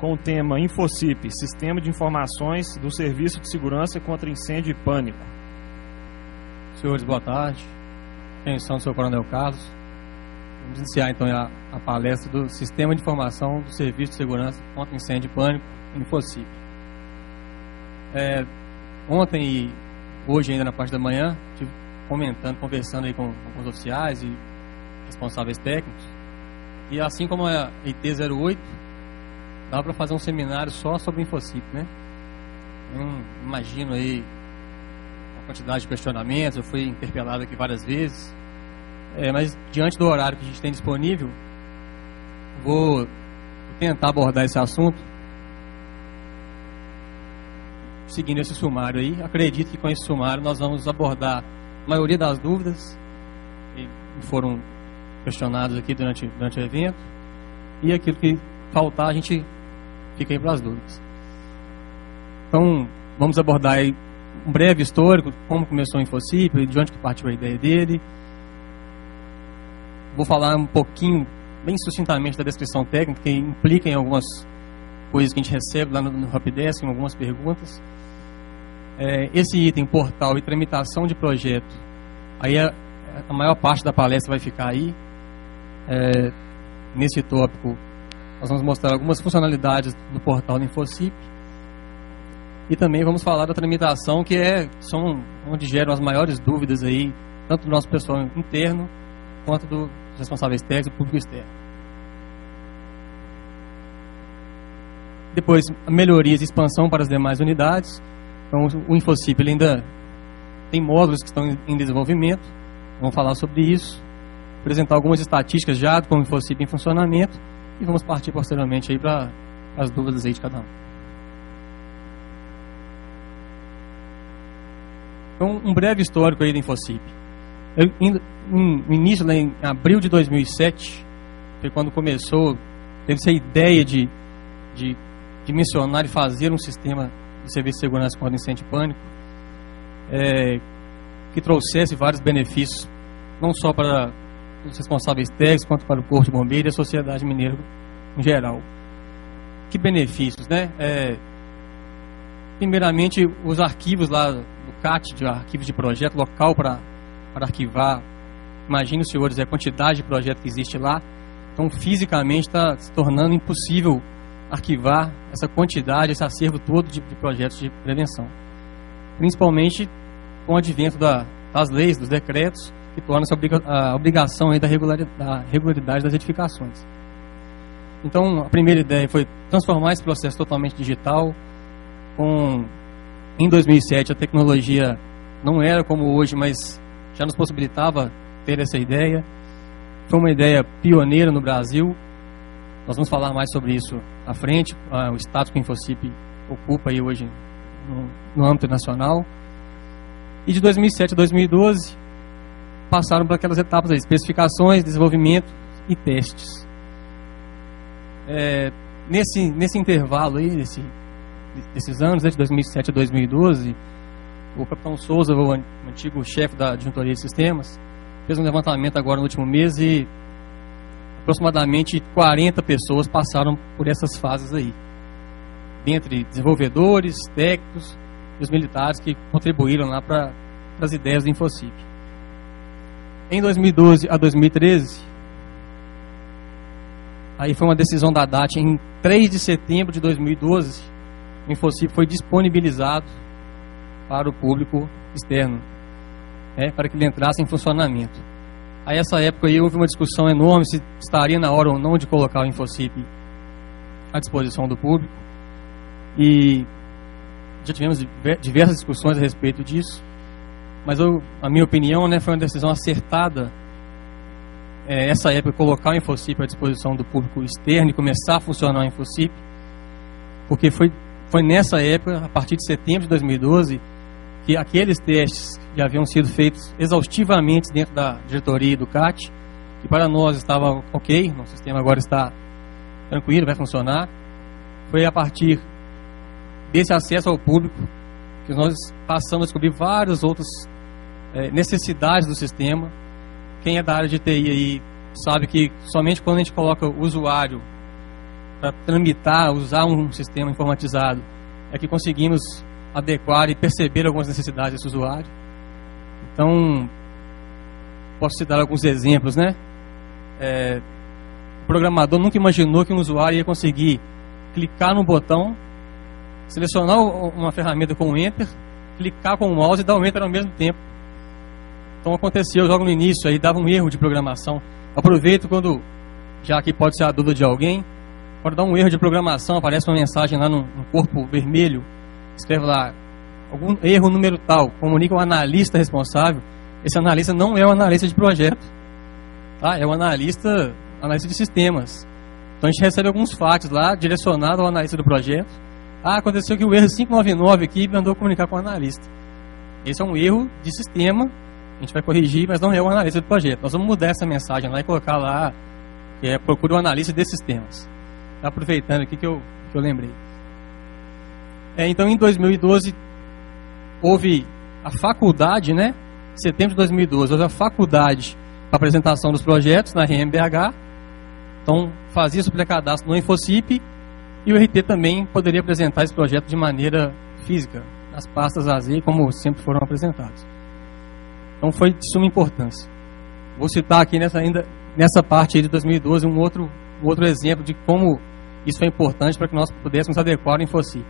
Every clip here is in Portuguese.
com o tema InfoCip, Sistema de Informações do Serviço de Segurança contra Incêndio e Pânico. Senhores, boa tarde. Atenção do senhor Coronel Carlos. Vamos iniciar então a palestra do Sistema de Informação do Serviço de Segurança contra Incêndio e Pânico, InfoCip. Ontem e hoje ainda na parte da manhã, estive conversando aí com os oficiais e responsáveis técnicos, e assim como a IT-08, dá para fazer um seminário só sobre o InfoCip, né? Eu imagino aí a quantidade de questionamentos, eu fui interpelado aqui várias vezes, mas diante do horário que a gente tem disponível, vou tentar abordar esse assunto seguindo esse sumário aí. Acredito que com esse sumário nós vamos abordar a maioria das dúvidas que foram questionadas aqui durante o evento, e aquilo que faltar a gente fica aí para as dúvidas. Então vamos abordar aí um breve histórico, como começou o InfoCip, de onde que partiu a ideia dele. Vou falar um pouquinho, bem sucintamente, da descrição técnica, que implica em algumas coisas que a gente recebe lá no Helpdesk, em algumas perguntas. Esse item, portal e tramitação de projeto, aí a maior parte da palestra vai ficar aí. Nesse tópico, nós vamos mostrar algumas funcionalidades do portal do InfoCip, e também vamos falar da tramitação, que são onde geram as maiores dúvidas aí, tanto do nosso pessoal interno, quanto dos responsáveis técnicos e público externo. Depois, melhorias e expansão para as demais unidades. Então, o InfoCip ele ainda tem módulos que estão em desenvolvimento, vamos falar sobre isso, apresentar algumas estatísticas já com o InfoCip em funcionamento, e vamos partir posteriormente aí para as dúvidas aí de cada um. Então, um breve histórico aí do InfoCip. No início, lá em abril de 2007, foi quando começou, teve essa ideia de dimensionar e fazer um sistema de serviço de segurança contra incêndio e pânico, que trouxesse vários benefícios, não só para os responsáveis técnicos, quanto para o Corpo de Bombeiros e a sociedade mineira em geral. Que benefícios, né? Primeiramente, os arquivos lá do CAT, de arquivos de projeto, local para arquivar. Imagine, senhores, a quantidade de projeto que existe lá. Então, fisicamente, está se tornando impossível arquivar essa quantidade, esse acervo todo de projetos de prevenção. Principalmente com o advento das leis, dos decretos, que torna a obrigação aí da regularidade das edificações. Então, a primeira ideia foi transformar esse processo totalmente digital. Em 2007, a tecnologia não era como hoje, mas já nos possibilitava ter essa ideia. Foi uma ideia pioneira no Brasil. Nós vamos falar mais sobre isso à frente, o status que o InfoCip ocupa aí hoje no âmbito nacional. E de 2007 a 2012, passaram por aquelas etapas aí, especificações, desenvolvimento e testes. Nesse intervalo aí, desses anos, de 2007 a 2012, o capitão Souza, o antigo chefe da adjuntoria de sistemas, fez um levantamento agora no último mês e aproximadamente 40 pessoas passaram por essas fases aí, dentre desenvolvedores, técnicos e os militares que contribuíram lá para as ideias do InfoCip. Em 2012 a 2013, aí foi uma decisão da DAT, em 3 de setembro de 2012, o InfoCip foi disponibilizado para o público externo, para que ele entrasse em funcionamento. Aí, essa época aí, houve uma discussão enorme se estaria na hora ou não de colocar o InfoCip à disposição do público, e já tivemos diversas discussões a respeito disso, mas a minha opinião, foi uma decisão acertada, essa época, colocar o InfoCip à disposição do público externo e começar a funcionar o InfoCip, porque foi nessa época, a partir de setembro de 2012, que aqueles testes já haviam sido feitos exaustivamente dentro da diretoria do CAT, que para nós estava ok, nosso sistema agora está tranquilo, vai funcionar. Foi a partir desse acesso ao público que nós passamos a descobrir várias outras necessidades do sistema. Quem é da área de TI aí sabe que somente quando a gente coloca o usuário para tramitar, usar um sistema informatizado, é que conseguimos adequar e perceber algumas necessidades desse usuário. Então, posso citar alguns exemplos, né? O programador nunca imaginou que um usuário ia conseguir clicar no botão, selecionar uma ferramenta com o Enter, clicar com o mouse e dar um Enter ao mesmo tempo. Então aconteceu logo no início, aí dava um erro de programação. Aproveito quando, já que pode ser a dúvida de alguém, quando dá um erro de programação, aparece uma mensagem lá no corpo vermelho, escreve lá, algum erro número tal, comunica ao analista responsável. Esse analista não é o analista de projeto, tá? É o analista de sistemas. Então a gente recebe alguns fatos lá, direcionado ao analista do projeto. Aconteceu que o erro 599 aqui mandou comunicar com o analista. Esse é um erro de sistema, a gente vai corrigir, mas não é o analista do projeto. Nós vamos mudar essa mensagem lá e colocar lá, que procura o analista de sistemas. Tá aproveitando aqui que eu lembrei. Então em 2012 houve a faculdade, né? Em setembro de 2012 houve a faculdade para apresentação dos projetos na RMBH. Então fazia o pré-cadastro no InfoCip e o RT também poderia apresentar esse projeto de maneira física, nas pastas AZ, como sempre foram apresentados. Então foi de suma importância. Vou citar aqui nessa parte aí de 2012 um outro exemplo de como isso foi importante para que nós pudéssemos adequar o InfoCip.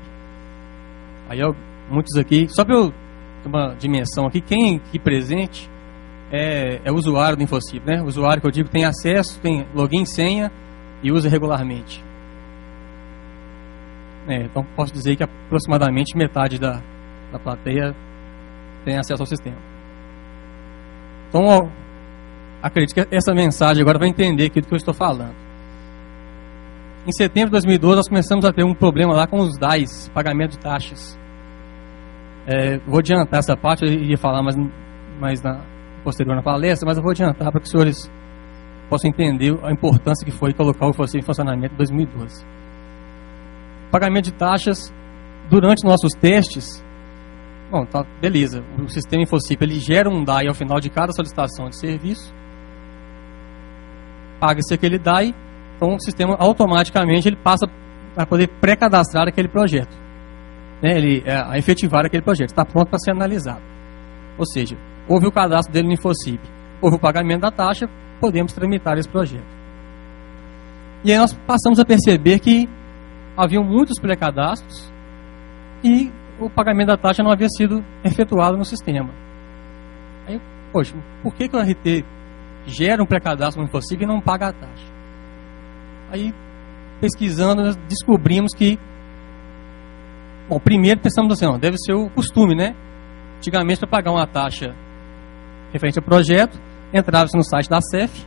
Aí muitos aqui, só para eu ter uma dimensão aqui, quem aqui presente é o usuário do InfoCip, né? O usuário que eu digo tem acesso, tem login e senha e usa regularmente. Então posso dizer que aproximadamente metade da plateia tem acesso ao sistema. Então acredito que essa mensagem agora vai entender aquilo que eu estou falando. Em setembro de 2012 nós começamos a ter um problema lá com os DAIs, pagamento de taxas. Vou adiantar essa parte, eu ia falar mais posterior na palestra, mas eu vou adiantar para que os senhores possam entender a importância que foi colocar o InfoCip em funcionamento em 2012. Pagamento de taxas, durante nossos testes, bom, tá, beleza, o sistema InfoCip ele gera um DAI ao final de cada solicitação de serviço, paga-se aquele DAI, então o sistema automaticamente ele passa a poder pré-cadastrar aquele projeto, né, a efetivar aquele projeto, está pronto para ser analisado. Ou seja, houve o cadastro dele no InfoCip, houve o pagamento da taxa, podemos tramitar esse projeto. E aí nós passamos a perceber que haviam muitos pré-cadastros e o pagamento da taxa não havia sido efetuado no sistema. Aí, poxa, por que o RT gera um pré-cadastro no InfoCip e não paga a taxa? Aí, pesquisando, nós descobrimos que, bom, primeiro pensamos assim, deve ser o costume, né? Antigamente, para pagar uma taxa referente ao projeto, entrava-se no site da CEF,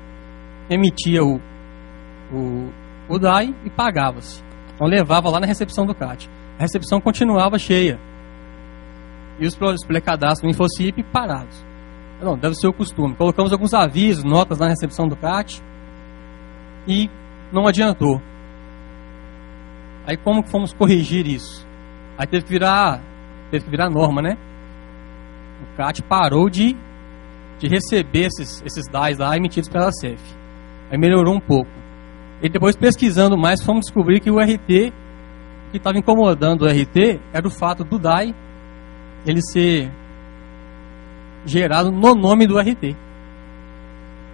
emitia o DAI e pagava-se. Então levava lá na recepção do CAT. A recepção continuava cheia. E os pré-cadastros no InfoCip parados. Não, deve ser o costume. Colocamos alguns avisos, notas na recepção do CAT e não adiantou. Aí como fomos corrigir isso? Aí teve que virar norma, né? O CAT parou de receber esses DAIs lá emitidos pela CEF. Aí melhorou um pouco. E depois, pesquisando mais, fomos descobrir que o RT, que estava incomodando o RT, era o fato do DAI ele ser gerado no nome do RT.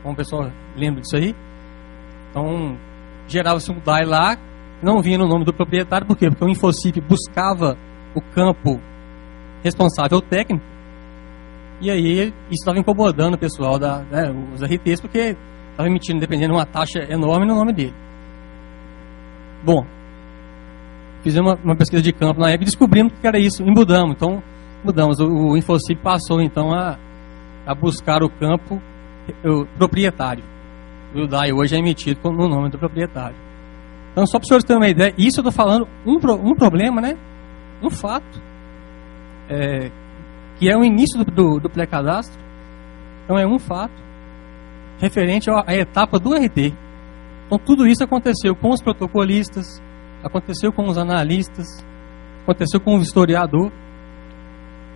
Bom, o pessoal lembra disso aí? Então, gerava-se um DAI lá, não vinha no nome do proprietário, por quê? Porque o InfoCip buscava o campo responsável técnico, e aí isso estava incomodando o pessoal, os RTs, porque estava emitindo, dependendo, uma taxa enorme no nome dele. Bom, fizemos uma pesquisa de campo na época e descobrimos que era isso, e mudamos. Então, o InfoCip passou, então, a buscar o campo proprietário. O DAI hoje é emitido no nome do proprietário. Então, só para os senhores terem uma ideia, isso eu estou falando um problema, né? Um fato, que é o início do pré-cadastro. Então, é um fato referente à etapa do RT. Então, tudo isso aconteceu com os protocolistas, aconteceu com os analistas, aconteceu com o historiador.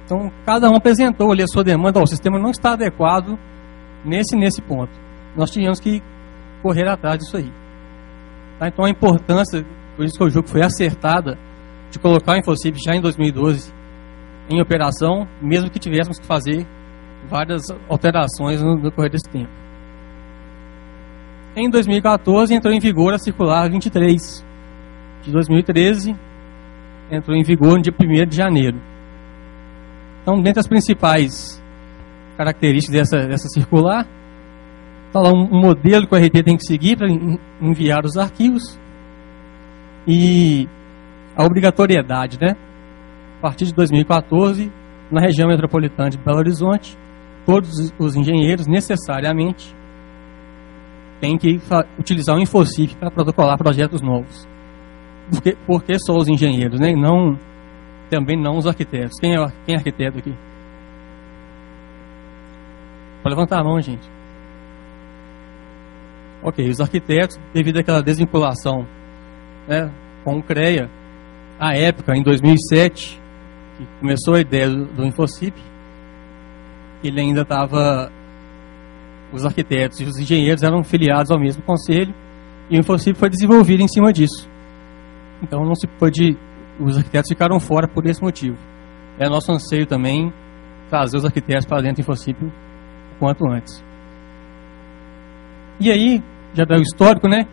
Então, cada um apresentou ali a sua demanda. O sistema não está adequado nesse ponto. Nós tínhamos que correr atrás disso aí. Tá? Então, a importância Por isso que eu julgo que foi acertada de colocar o InfoCip já em 2012 em operação, mesmo que tivéssemos que fazer várias alterações no decorrer desse tempo. Em 2014 entrou em vigor a circular 23 de 2013, entrou em vigor no dia 1º de janeiro. Então, dentre as principais características dessa circular, está lá um modelo que o RT tem que seguir para enviar os arquivos e a obrigatoriedade, né? A partir de 2014, na região metropolitana de Belo Horizonte, todos os engenheiros necessariamente têm que utilizar o InfoCip para protocolar projetos novos. Por que só os engenheiros, né? Também não os arquitetos. Quem é arquiteto aqui? Pode levantar a mão, gente. Ok, os arquitetos, devido àquela desvinculação, né, com o CREA, à época, em 2007, que começou a ideia do InfoCip, ele ainda estava... Os arquitetos e os engenheiros eram filiados ao mesmo conselho, e o InfoCip foi desenvolvido em cima disso. Então, não se pôde... Os arquitetos ficaram fora por esse motivo. É nosso anseio também trazer os arquitetos para dentro do InfoCip o quanto antes. E aí, já deu o histórico, né?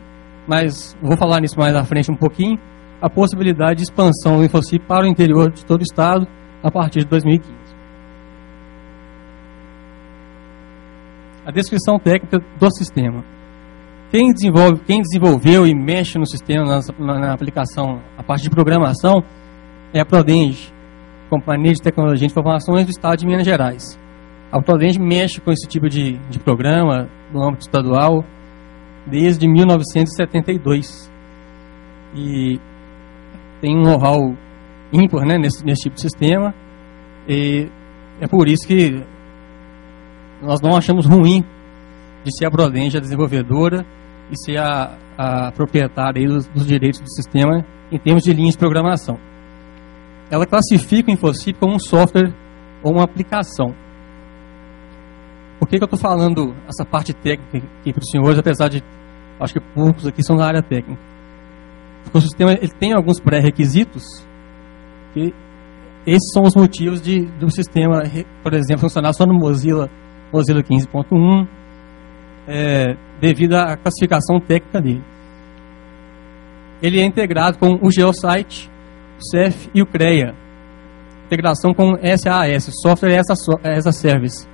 Mas vou falar nisso mais à frente um pouquinho. A possibilidade de expansão do InfoCip para o interior de todo o estado a partir de 2015. A descrição técnica do sistema. Quem desenvolveu e mexe no sistema, na aplicação, a parte de programação, é a Prodenge, Companhia de Tecnologia de Informações do Estado de Minas Gerais. A Prodenge mexe com esse tipo de programa no âmbito estadual desde 1972. E tem um know-how ímpar, né, nesse tipo de sistema. E é por isso que nós não achamos ruim de ser a Prodenge a desenvolvedora e ser a proprietária aí dos direitos do sistema em termos de linhas de programação. Ela classifica o InfoCip como um software ou uma aplicação. Por que eu estou falando essa parte técnica aqui para os senhores, apesar de, acho que poucos aqui são da área técnica? Porque o sistema ele tem alguns pré-requisitos, que esses são os motivos do sistema, por exemplo, funcionar só no Mozilla 15.1, devido à classificação técnica dele. Ele é integrado com o Geosite, o Ceph e o CREA. Integração com SaaS, Software as a Service.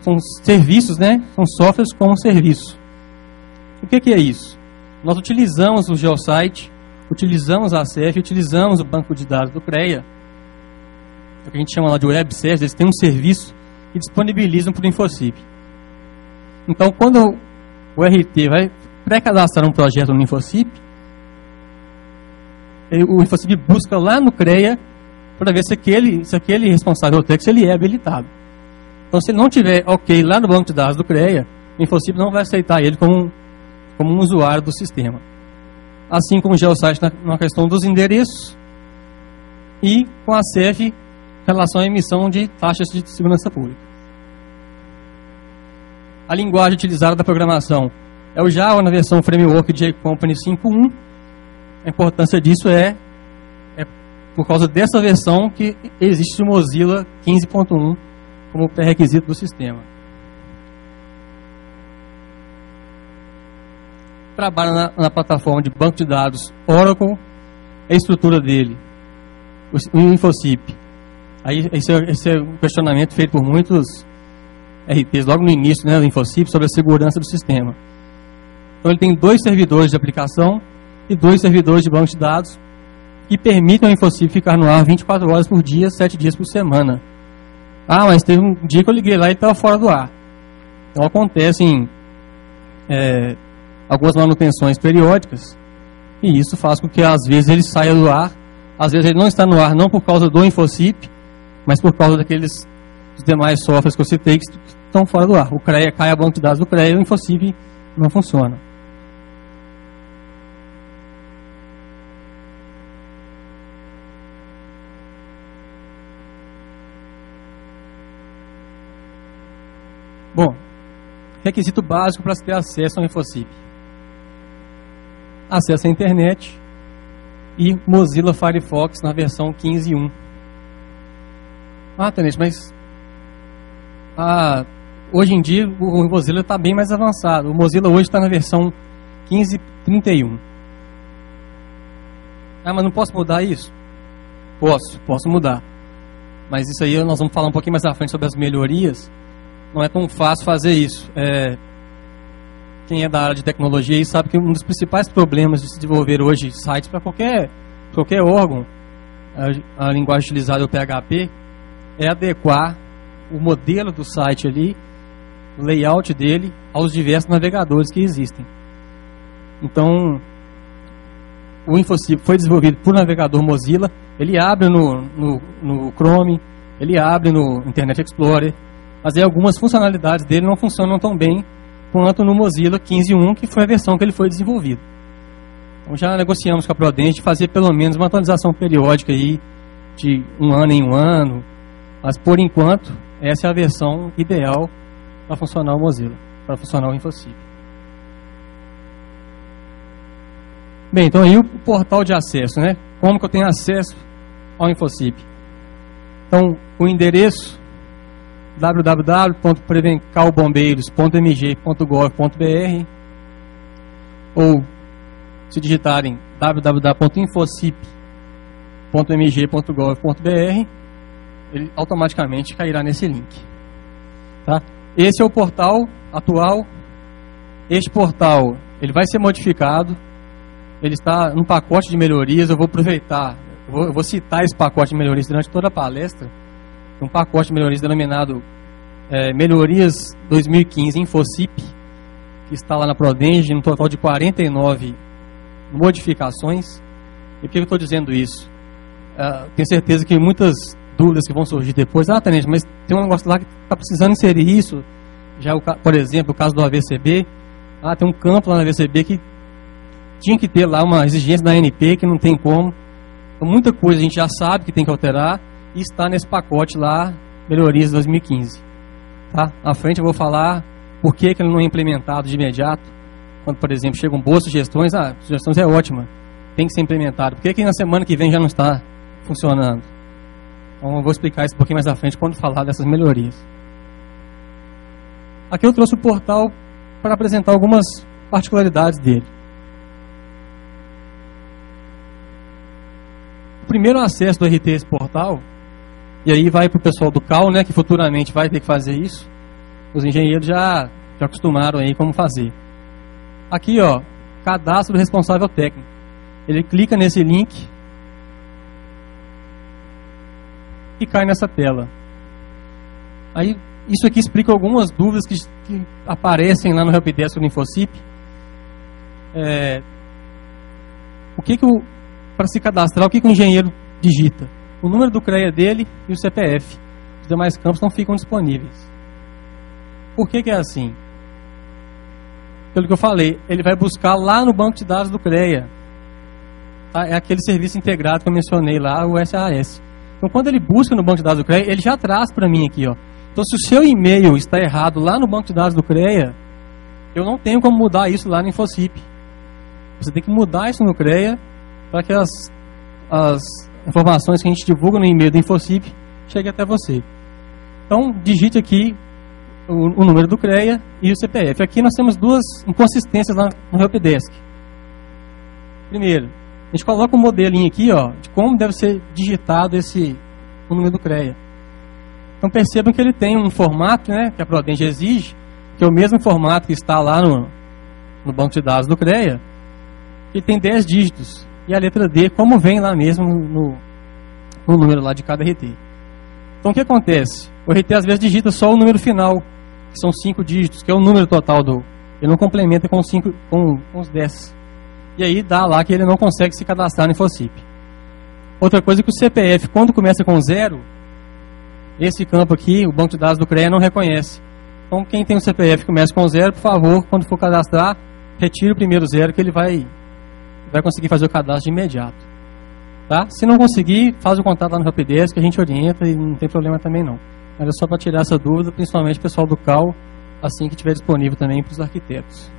São serviços, né? São softwares como serviço. O que é isso? Nós utilizamos o Geosite, utilizamos a Ceph, utilizamos o banco de dados do CREA, o que a gente chama lá de Web Service. Eles têm um serviço e disponibilizam para o InfoCip. Então, quando o RT vai pré-cadastrar um projeto no InfoCip, o InfoCip busca lá no CREA para ver se aquele responsável técnico ele é habilitado. Então, se ele não tiver ok lá no banco de dados do CREA, o InfoCip não vai aceitar ele como um usuário do sistema. Assim como o Geosite na questão dos endereços e com a Ceph em relação à emissão de taxas de segurança pública. A linguagem utilizada da programação é o Java na versão Framework JCompany 5.1. A importância disso é por causa dessa versão que existe o Mozilla 15.1 como pré-requisito do sistema. Trabalha na plataforma de banco de dados Oracle. A estrutura dele, o InfoCip. Aí, esse é um questionamento feito por muitos RTs logo no início, né, do InfoCip, sobre a segurança do sistema. Então ele tem 2 servidores de aplicação e 2 servidores de banco de dados que permitem ao InfoCip ficar no ar 24 horas por dia, 7 dias por semana. Ah, mas teve um dia que eu liguei lá e estava fora do ar. Então acontecem algumas manutenções periódicas e isso faz com que às vezes ele saia do ar, às vezes ele não está no ar não por causa do InfoCip, mas por causa daqueles demais softwares que eu citei que estão fora do ar. O CREA cai a banco de dados do CREA e o InfoCip não funciona. Bom, requisito básico para se ter acesso ao InfoCip. Acesso à internet e Mozilla Firefox na versão 15.1. Tenente, mas hoje em dia o Mozilla está bem mais avançado. O Mozilla hoje está na versão 15.31. Mas não posso mudar isso? Posso mudar. Mas isso aí nós vamos falar um pouquinho mais à frente sobre as melhorias. Não é tão fácil fazer isso. Quem é da área de tecnologia aí sabe que um dos principais problemas de se desenvolver hoje sites para qualquer órgão, a linguagem utilizada é o PHP, é adequar o modelo do site ali, o layout dele, aos diversos navegadores que existem. Então, o InfoSip foi desenvolvido por navegador Mozilla. Ele abre no Chrome, ele abre no Internet Explorer, mas aí algumas funcionalidades dele não funcionam tão bem quanto no Mozilla 15.1, que foi a versão que ele foi desenvolvido. Então já negociamos com a Prodenge de fazer pelo menos uma atualização periódica aí, de um ano em um ano, mas por enquanto essa é a versão ideal para funcionar o Mozilla, para funcionar o InfoSip. Bem, então aí o portal de acesso, né? Como que eu tenho acesso ao InfoSip? Então, o endereço www.prevencalbombeiros.mg.gov.br, ou se digitarem www.infosip.mg.gov.br, ele automaticamente cairá nesse link. Tá? Esse é o portal atual. Este portal ele vai ser modificado. Ele está num pacote de melhorias. Eu vou aproveitar, eu vou citar esse pacote de melhorias durante toda a palestra. Um pacote de melhorias denominado Melhorias 2015 InfoSip, que está lá na Prodenge, um total de 49 modificações. E por que eu estou dizendo isso? Tenho certeza que muitas dúvidas que vão surgir depois. Tenente, mas tem um negócio lá que está precisando inserir isso. Já, por exemplo, o caso do AVCB. Tem um campo lá no AVCB que tinha que ter lá uma exigência da ANP, que não tem como. Então, muita coisa a gente já sabe que tem que alterar e está nesse pacote lá, Melhorias 2015. Tá? À frente eu vou falar por que ele não é implementado de imediato. Quando, por exemplo, chegam boas sugestões, sugestões é ótima, tem que ser implementado. Por que na semana que vem já não está funcionando? Então eu vou explicar isso um pouquinho mais à frente quando falar dessas melhorias. Aqui eu trouxe o portal para apresentar algumas particularidades dele. O primeiro acesso do RT a esse portal, e aí vai para o pessoal do CAL, né, que futuramente vai ter que fazer isso. Os engenheiros já acostumaram aí como fazer. Aqui, cadastro do responsável técnico. Ele clica nesse link e cai nessa tela. Aí, isso aqui explica algumas dúvidas que aparecem lá no Helpdesk do InfoSip. Para se cadastrar, o que o engenheiro digita? O número do CREA dele e o CPF. Os demais campos não ficam disponíveis. Por que é assim? Pelo que eu falei, ele vai buscar lá no banco de dados do CREA. Tá? É aquele serviço integrado que eu mencionei lá, o SAS. Então, quando ele busca no banco de dados do CREA, ele já traz para mim aqui. Então, se o seu e-mail está errado lá no banco de dados do CREA, eu não tenho como mudar isso lá no InfoSip. Você tem que mudar isso no CREA para que as informações que a gente divulga no e-mail do InfoSip cheguem até você. Então, digite aqui o número do CREA e o CPF. Aqui nós temos duas inconsistências lá no Helpdesk. Primeiro, a gente coloca um modelinho aqui, de como deve ser digitado o número do CREA. Então percebam que ele tem um formato, né, que a Prodenge exige, que é o mesmo formato que está lá no banco de dados do CREA. Ele tem 10 dígitos. E a letra D, como vem lá mesmo no número lá de cada RT. Então o que acontece? O RT às vezes digita só o número final, que são 5 dígitos, que é o número total ele não complementa com os 10. E aí dá lá que ele não consegue se cadastrar no InfoSip. Outra coisa é que o CPF, quando começa com 0, esse campo aqui, o banco de dados do CREA não reconhece. Então quem tem o CPF que começa com 0, por favor, quando for cadastrar, retire o primeiro 0, que ele vai conseguir fazer o cadastro de imediato. Tá? Se não conseguir, faz o contato lá no Helpdesk, que a gente orienta e não tem problema também não. Mas é só para tirar essa dúvida, principalmente o pessoal do CAL, assim que estiver disponível também para os arquitetos.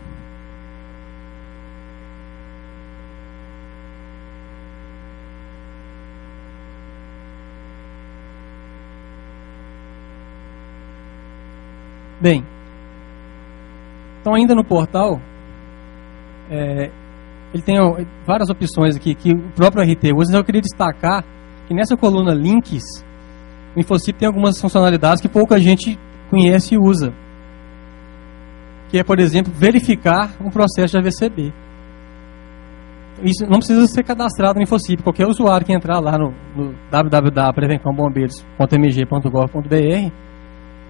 Bem, então ainda no portal, ele tem várias opções aqui que o próprio RT usa. Eu queria destacar que nessa coluna Links, o InfoCip tem algumas funcionalidades que pouca gente conhece e usa. Que é, por exemplo, verificar um processo de AVCB. Isso não precisa ser cadastrado no InfoCip. Qualquer usuário que entrar lá no www.prevençãobombeiros.mg.gov.br,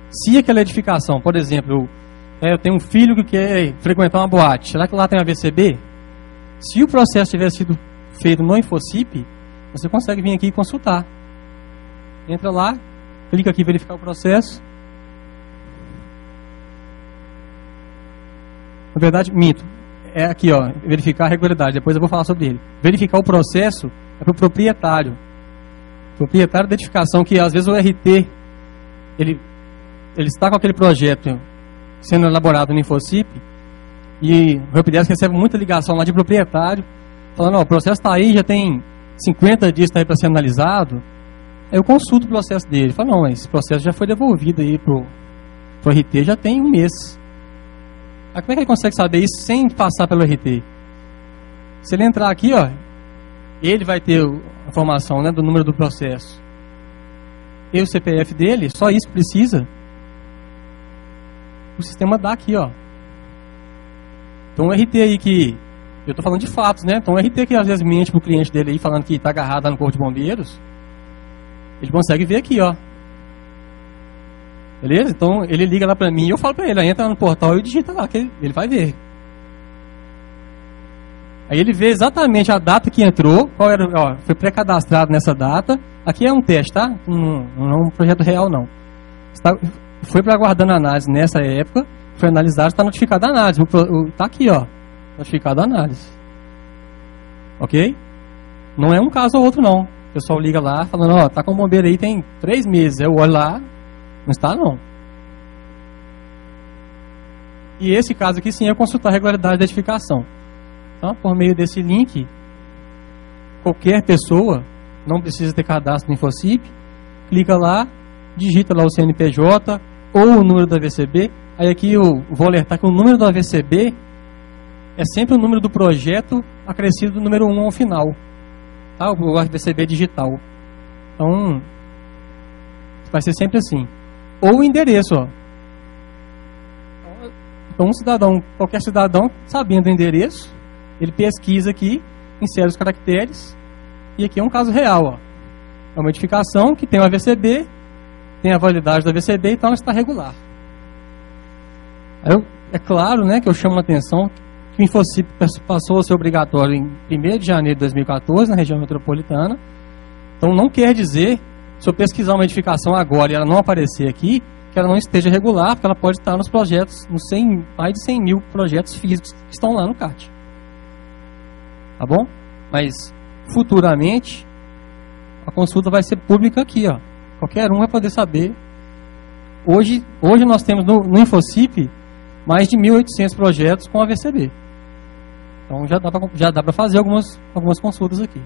se aquela edificação, por exemplo, eu tenho um filho que quer frequentar uma boate, será que lá tem AVCB? Se o processo tiver sido feito no InfoCip, você consegue vir aqui e consultar. Entra lá, clica aqui em verificar o processo. Na verdade, minto. É aqui, ó, verificar a regularidade. Depois eu vou falar sobre ele. Verificar o processo é para o proprietário. Proprietário da edificação, que às vezes o RT, ele está com aquele projeto sendo elaborado no InfoCip, e o Helpdesk recebe muita ligação lá de proprietário, falando, ó, o processo está aí, já tem 50 dias para ser analisado. Aí eu consulto o processo dele. Falo, não, mas esse processo já foi devolvido aí pro RT, já tem um mês. Aí como é que ele consegue saber isso sem passar pelo RT? Se ele entrar aqui, ó, ele vai ter a informação, né, do número do processo e o CPF dele, só isso precisa. O sistema dá aqui, ó. Então um RT aí que, eu estou falando de fatos, né? Então um RT que às vezes mente pro cliente dele aí, falando que está agarrado lá no Corpo de Bombeiros, ele consegue ver aqui, ó. Beleza? Então ele liga lá para mim e eu falo para ele, entra no portal e digita lá, que ele vai ver. Aí ele vê exatamente a data que entrou, qual era, ó, foi pré-cadastrado nessa data. Aqui é um teste, tá? Não é um projeto real, não. Foi para aguardando análise nessa época, foi analisado, está notificado a análise. Está aqui, ó, notificado a análise. Ok? Não é um caso ou outro, não. O pessoal liga lá, falando, ó, tá com o bombeiro aí tem 3 meses. Eu olho lá, não está, não. E esse caso aqui, sim, é consultar a regularidade da edificação. Então, por meio desse link, qualquer pessoa, não precisa ter cadastro no InfoCip, clica lá, digita lá o CNPJ ou o número do AVCB. Aí aqui eu vou alertar que o número do AVCB é sempre o número do projeto acrescido do número 1 ao final. Tá? O AVCB digital. Então, vai ser sempre assim. Ou o endereço, ó. Então, um cidadão, qualquer cidadão, sabendo o endereço, ele pesquisa aqui, insere os caracteres, e aqui é um caso real, ó. É uma edificação que tem o AVCB, tem a validade do AVCB, então ela está regular. É claro, né, que eu chamo a atenção que o InfoCip passou a ser obrigatório em 1º de janeiro de 2014 na região metropolitana. Então não quer dizer, se eu pesquisar uma edificação agora e ela não aparecer aqui, que ela não esteja regular, porque ela pode estar nos projetos, mais de 100 mil projetos físicos que estão lá no CAT. Tá bom? Mas futuramente a consulta vai ser pública aqui, ó. Qualquer um vai poder saber. Hoje nós temos no InfoCip mais de 1.800 projetos com AVCB. Então já dá para fazer algumas consultas aqui.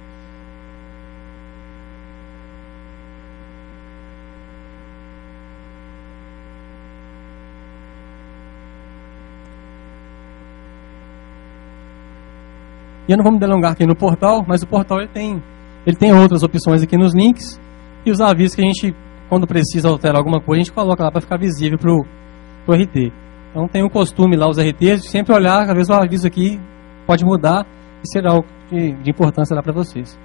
E eu não vou me delongar aqui no portal, mas o portal ele tem outras opções aqui nos links e os avisos que a gente, quando precisa alterar alguma coisa, a gente coloca lá para ficar visível para o RT. Então tem um costume lá, os RTs, de sempre olhar, às vezes o aviso aqui pode mudar e será algo de importância lá para vocês.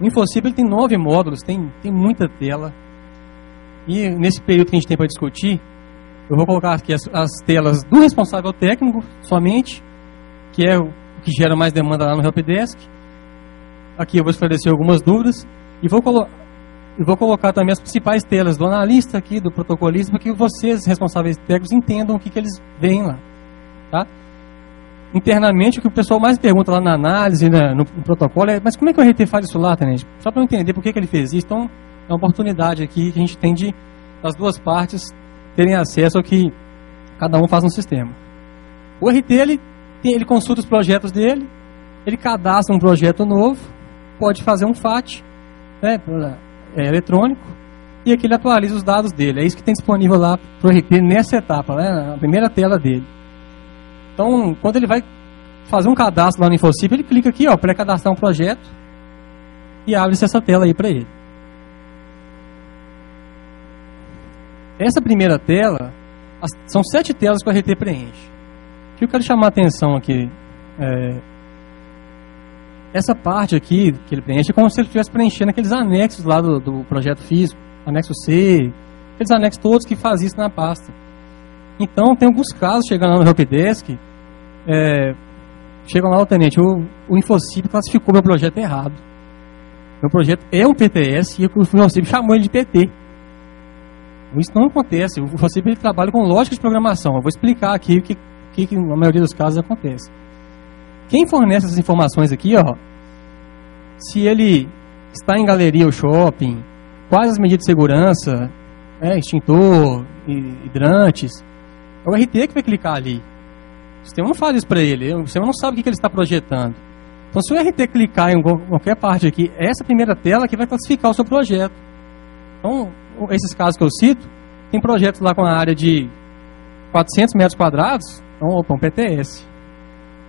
O InfoCip ele tem 9 módulos, tem muita tela. E nesse período que a gente tem para discutir, eu vou colocar aqui as telas do responsável técnico somente, que é o que gera mais demanda lá no Helpdesk. Aqui eu vou esclarecer algumas dúvidas e vou colocar também as principais telas do analista aqui, do protocolista, para que vocês, responsáveis técnicos, entendam o que eles veem lá. Tá? Internamente, o que o pessoal mais pergunta lá na análise, no protocolo, é: mas como é que o RT faz isso lá, tenente? Só para eu entender por que ele fez isso. Então, é uma oportunidade aqui que a gente tem de, das duas partes, terem acesso ao que cada um faz no sistema. O RT, ele consulta os projetos dele, ele cadastra um projeto novo, pode fazer um FAT, né, eletrônico, e aqui ele atualiza os dados dele. É isso que tem disponível lá para o RT nessa etapa, né? A primeira tela dele. Então, quando ele vai fazer um cadastro lá no InfoCip, ele clica aqui, ó, pré-cadastrar um projeto e abre-se essa tela aí para ele. Essa primeira tela, são 7 telas que o RT preenche. O que eu quero chamar a atenção aqui, essa parte aqui que ele preenche é como se ele estivesse preenchendo aqueles anexos lá do projeto físico, anexo C, aqueles anexos todos que fazem isso na pasta. Então, tem alguns casos chegando lá no Helpdesk, chegam lá, o tenente, o InfoCip classificou meu projeto errado. Meu projeto é um PTS e o InfoCip chamou ele de PT. Isso não acontece. O InfoCip ele trabalha com lógica de programação. Eu vou explicar aqui o que na maioria dos casos acontece. Quem fornece essas informações aqui, ó, se ele está em galeria ou shopping, quais as medidas de segurança, extintor, hidrantes, é o RT que vai clicar ali. O sistema não faz isso para ele, o sistema não sabe o que ele está projetando. Então, se o RT clicar em qualquer parte aqui, essa primeira tela que vai classificar o seu projeto. Então, esses casos que eu cito, tem projetos lá com a área de 400 metros quadrados, então, um PTS.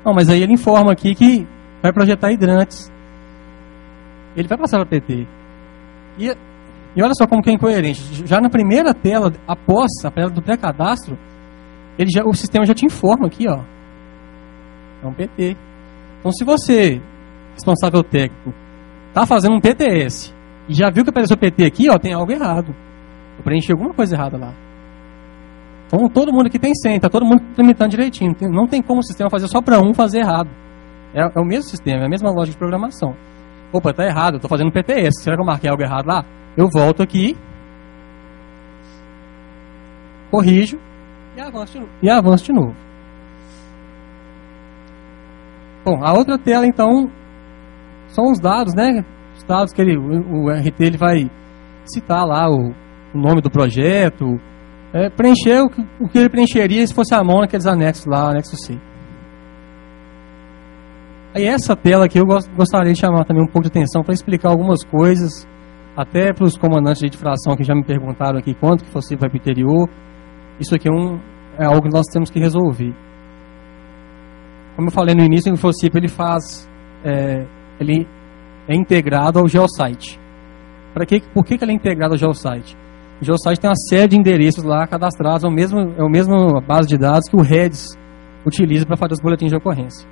Não, mas aí ele informa aqui que vai projetar hidrantes. Ele vai passar para PT. E olha só como que é incoerente. Já na primeira tela, após a tela do pré-cadastro, o sistema já te informa aqui, ó. É um PT. Então, se você, responsável técnico, está fazendo um PTS e já viu que apareceu PT aqui, ó, tem algo errado. Eu preenchi alguma coisa errada lá. Então, todo mundo aqui tem senha, está todo mundo tramitando direitinho. Não tem como o sistema fazer só para um fazer errado. É o mesmo sistema, é a mesma lógica de programação. Opa, está errado, eu estou fazendo um PTS. Será que eu marquei algo errado lá? Eu volto aqui, corrijo e avanço de novo. Bom, a outra tela, então, são os dados, né? Os dados que o RT ele vai citar lá, o nome do projeto, preencher o que ele preencheria se fosse a mão naqueles anexos lá, anexo C. Aí essa tela aqui eu gostaria de chamar também um pouco de atenção para explicar algumas coisas, até para os comandantes de fração que já me perguntaram aqui quanto que você vai para o interior. Isso aqui é algo que nós temos que resolver. Como eu falei no início, o InfoCip ele é integrado ao GeoSite. Por que ele é integrado ao GeoSite? O GeoSite tem uma série de endereços lá cadastrados, é a mesma base de dados que o REDS utiliza para fazer os boletins de ocorrência.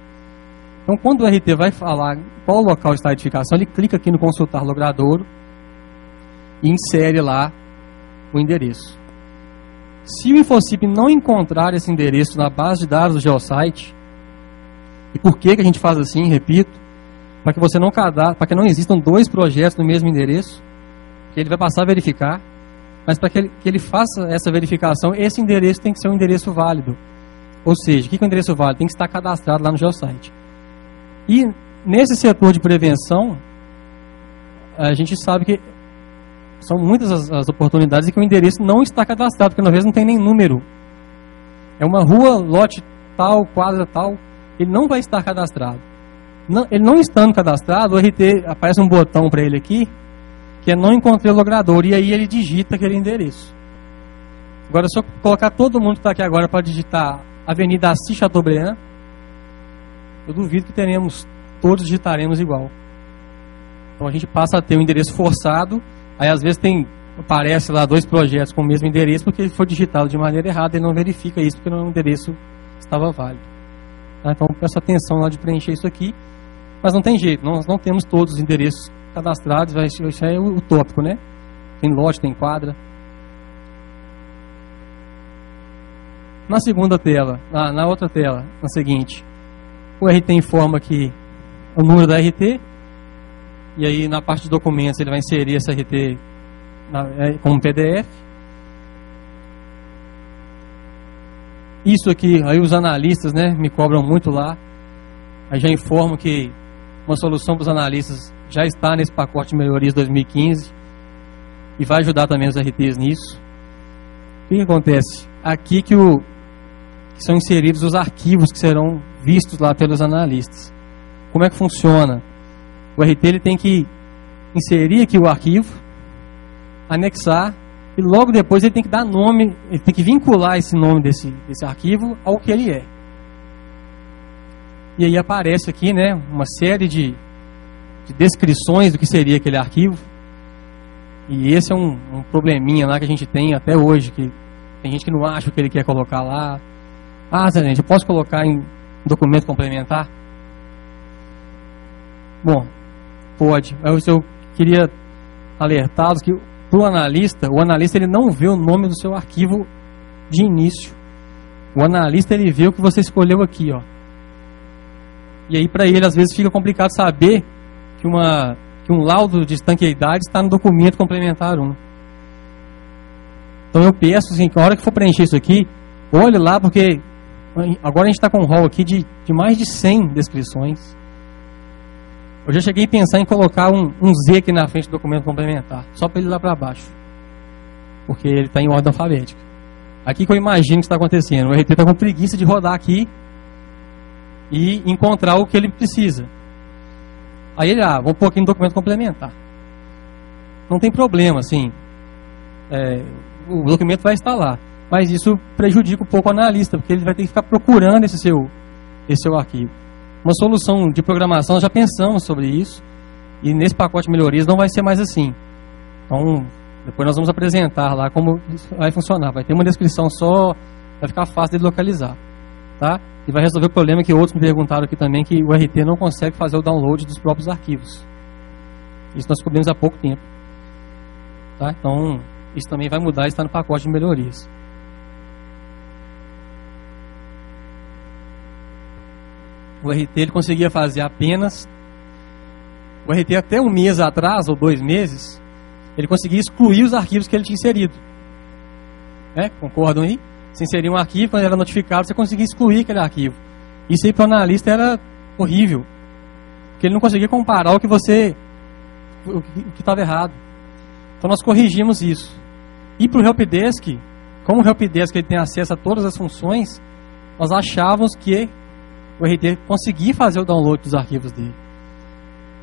Então, quando o RT vai falar qual local está a edificação, ele clica aqui no consultar logradouro e insere lá o endereço. Se o InfoCip não encontrar esse endereço na base de dados do GeoSite, e por que a gente faz assim, repito, para que você não cadastre, para que não existam 2 projetos no mesmo endereço, que ele vai passar a verificar, mas para que ele faça essa verificação, esse endereço tem que ser um endereço válido. Ou seja, o que é um endereço válido? Tem que estar cadastrado lá no GeoSite. E nesse setor de prevenção, a gente sabe que são muitas as oportunidades em que o endereço não está cadastrado, porque às vezes não tem nem número. É uma rua, lote tal, quadra tal, ele não vai estar cadastrado. Ele não estando cadastrado, o RT aparece um botão para ele aqui, que é não encontrei o logrador, e aí ele digita aquele endereço. Agora, se eu colocar todo mundo que está aqui agora para digitar Avenida Assis Chateaubriand, eu duvido que todos digitaremos igual. Então a gente passa a ter um endereço forçado, aí às vezes aparece lá 2 projetos com o mesmo endereço, porque ele foi digitado de maneira errada, ele não verifica isso, porque o endereço estava válido. Tá? Então peço atenção lá de preencher isso aqui, mas não tem jeito, nós não temos todos os endereços cadastrados, isso é o tópico, né? Tem lote, tem quadra. Na segunda tela, na outra tela, na seguinte, o RT informa aqui o número da RT, e aí na parte de documentos ele vai inserir essa RT como PDF. Isso aqui, aí os analistas, né, me cobram muito lá, aí já informo que uma solução para os analistas já está nesse pacote de melhorias 2015 e vai ajudar também os RTs nisso. O que acontece? Aqui que são inseridos os arquivos que serão vistos lá pelos analistas. Como é que funciona? O RT ele tem que inserir aqui o arquivo anexar, e logo depois ele tem que dar nome, ele tem que vincular esse nome desse arquivo ao que ele é. E aí aparece aqui, né, uma série de descrições do que seria aquele arquivo. E esse é um probleminha lá que a gente tem até hoje, que tem gente que não acha o que ele quer colocar lá. Ah, gente, eu posso colocar em documento complementar? Bom, pode. Eu queria alertá-los que para o analista ele não vê o nome do seu arquivo de início. O analista ele vê o que você escolheu aqui, ó. E aí para ele às vezes fica complicado saber que um laudo de estanqueidade está no documento complementar 1. Então eu peço assim, que a hora que for preencher isso aqui, olhe lá, porque agora a gente está com um rol aqui de mais de 100 descrições. Eu já cheguei a pensar em colocar um Z aqui na frente do documento complementar, só para ele ir lá para baixo, porque ele está em ordem alfabética. Aqui que eu imagino que está acontecendo, o RT está com preguiça de rodar aqui e encontrar o que ele precisa. Aí ele, vou pôr aqui no documento complementar. Não tem problema, assim, o documento vai estar lá, mas isso prejudica um pouco o analista, porque ele vai ter que ficar procurando esse seu arquivo. Uma solução de programação, já pensamos sobre isso, e nesse pacote de melhorias não vai ser mais assim. Então, depois nós vamos apresentar lá como isso vai funcionar. Vai ter uma descrição só, vai ficar fácil de localizar, tá? E vai resolver o problema que outros me perguntaram aqui também, que o RT não consegue fazer o download dos próprios arquivos. Isso nós descobrimos há pouco tempo, tá? Então, isso também vai mudar e está no pacote de melhorias. O RT ele conseguia fazer apenas... O RT até um mês atrás, ou 2 meses, ele conseguia excluir os arquivos que ele tinha inserido. Concordam aí? Você inseria um arquivo, quando era notificado, você conseguia excluir aquele arquivo. Isso aí para o analista era horrível, porque ele não conseguia comparar o que estava errado. Então nós corrigimos isso. E para o Helpdesk, como o Helpdesk ele tem acesso a todas as funções, nós achávamos que o RT conseguia fazer o download dos arquivos dele.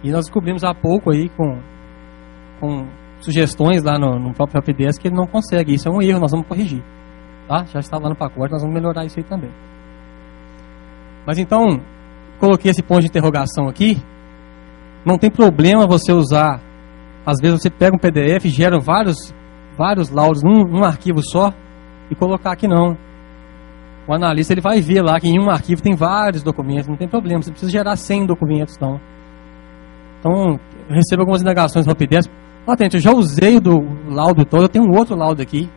E nós descobrimos há pouco aí com sugestões lá no próprio Helpdesk que ele não consegue. Isso é um erro, nós vamos corrigir. Tá? Já está lá no pacote, nós vamos melhorar isso aí também. Mas então, coloquei esse ponto de interrogação aqui. Não tem problema você usar, às vezes você pega um PDF e gera vários laudos num arquivo só e colocar aqui não. O analista ele vai ver lá que em um arquivo tem vários documentos, não tem problema, você precisa gerar 100 documentos não. Então, eu recebo algumas indagações no Helpdesk. Gente, eu já usei do laudo todo, eu tenho um outro laudo aqui.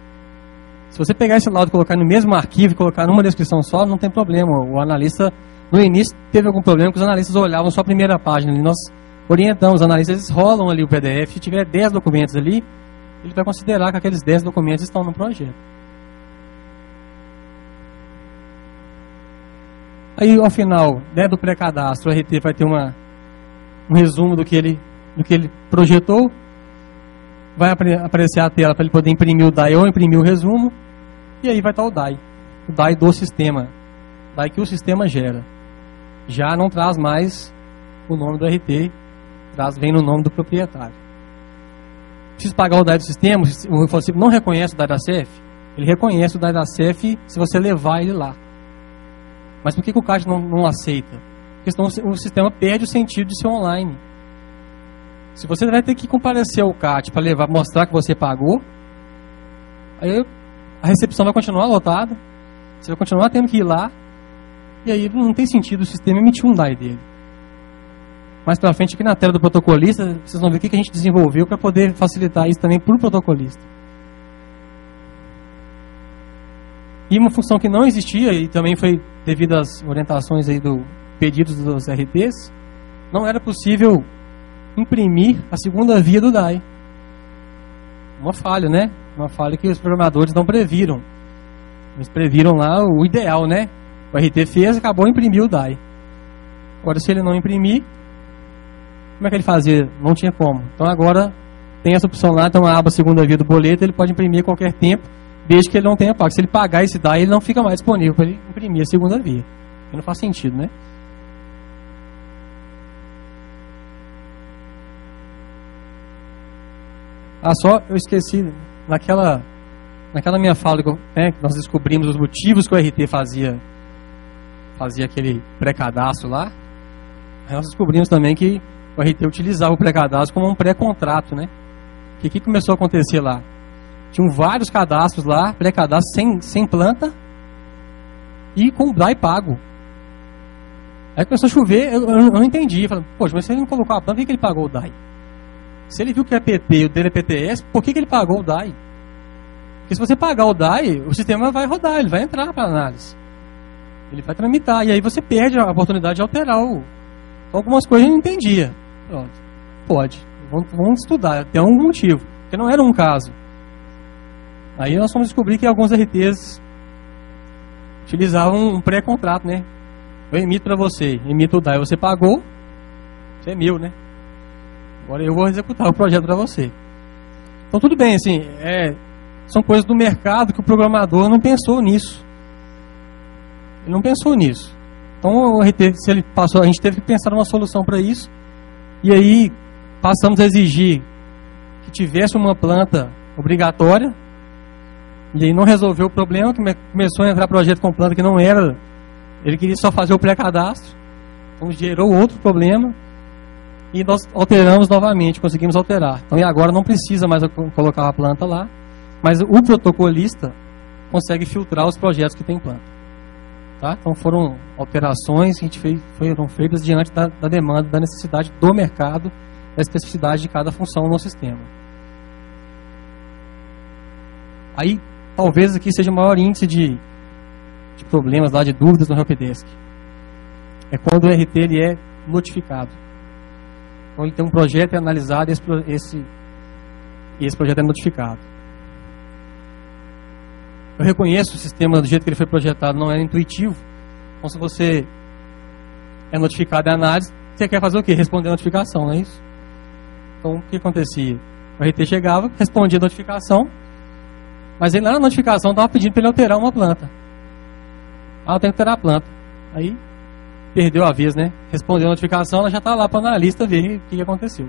Se você pegar esse laudo e colocar no mesmo arquivo e colocar numa descrição só, não tem problema. O analista, no início, teve algum problema que os analistas olhavam só a primeira página. E nós orientamos, os analistas eles rolam ali o PDF. Se tiver 10 documentos ali, ele vai considerar que aqueles 10 documentos estão no projeto. Aí, ao final, do pré-cadastro, o RT vai ter um resumo do que ele projetou. Vai aparecer a tela para ele poder imprimir o DAI ou imprimir o resumo. E aí vai estar o DAI do sistema, DAI que o sistema gera. Já não traz mais o nome do RT, vem no nome do proprietário. Preciso pagar o DAI do sistema, o Infocipo não reconhece o DAI da CEF? Ele reconhece o DAI da CEF se você levar ele lá. Mas por que o CAT não aceita? Porque senão o sistema perde o sentido de ser online. Se você vai ter que comparecer ao CAT para mostrar que você pagou, aí a recepção vai continuar lotada, você vai continuar tendo que ir lá, e aí não tem sentido o sistema emitir um DAI dele. Mais para frente, aqui na tela do protocolista, vocês vão ver o que a gente desenvolveu para poder facilitar isso também para o protocolista. E uma função que não existia, e também foi devido às orientações aí do pedidos dos RTs, não era possível imprimir a segunda via do DAI. Uma falha, né? Uma falha que os programadores não previram. Eles previram lá o ideal, né? O RT fez, acabou de imprimir o DAI. Agora, se ele não imprimir, como é que ele fazia? Não tinha como. Então agora tem essa opção lá, então a aba segunda via do boleto, ele pode imprimir a qualquer tempo, desde que ele não tenha pago. Se ele pagar esse DAI, ele não fica mais disponível para ele imprimir a segunda via. Não faz sentido, né? só eu esqueci, naquela minha fala, né, que nós descobrimos os motivos que o RT fazia aquele pré-cadastro lá, aí nós descobrimos também que o RT utilizava o pré-cadastro como um pré-contrato, né? O que começou a acontecer lá? Tinham vários cadastros lá, pré-cadastro sem planta e com o DAI pago. Aí começou a chover, eu não entendi. Eu falei, poxa, mas se ele não colocou a planta, por que ele pagou o DAI? Se ele viu que é PT e o dele é PTS, por que ele pagou o DAI? Porque se você pagar o DAI, o sistema vai rodar, ele vai entrar para análise. Ele vai tramitar, e aí você perde a oportunidade de alterar algumas coisas eu não entendia. Pronto, pode, vamos estudar, tem algum motivo, porque não era um caso. Aí nós fomos descobrir que alguns RTs utilizavam um pré-contrato, né? Eu emito para você, emito o DAI, você pagou, você é meu, né? Agora eu vou executar o projeto para você. Então tudo bem, assim, são coisas do mercado que o programador não pensou nisso. Ele não pensou nisso. Então o RT, se ele passou, a gente teve que pensar numa solução para isso. E aí passamos a exigir que tivesse uma planta obrigatória. E aí não resolveu o problema, que começou a entrar projeto com planta que não era. Ele queria só fazer o pré-cadastro. Então gerou outro problema. E nós alteramos novamente, conseguimos alterar. Então, e agora não precisa mais colocar a planta lá, mas o protocolista consegue filtrar os projetos que tem planta. Tá? Então foram alterações que foram feitas diante da demanda, da necessidade do mercado, da especificidade de cada função no sistema. Aí, talvez aqui seja o maior índice de problemas lá, de dúvidas no Helpdesk. É quando o RT ele é notificado. Então ele tem um projeto é analisado e esse projeto é notificado. Eu reconheço o sistema do jeito que ele foi projetado não era intuitivo. Então se você é notificado em análise, você quer fazer o quê? Responder a notificação, não é isso? Então o que acontecia? O RT chegava, respondia a notificação, mas ele lá na notificação estava pedindo para ele alterar uma planta. Eu tenho que alterar a planta. Aí perdeu a vez, né? Respondeu a notificação, ela já está lá para o analista ver o que aconteceu.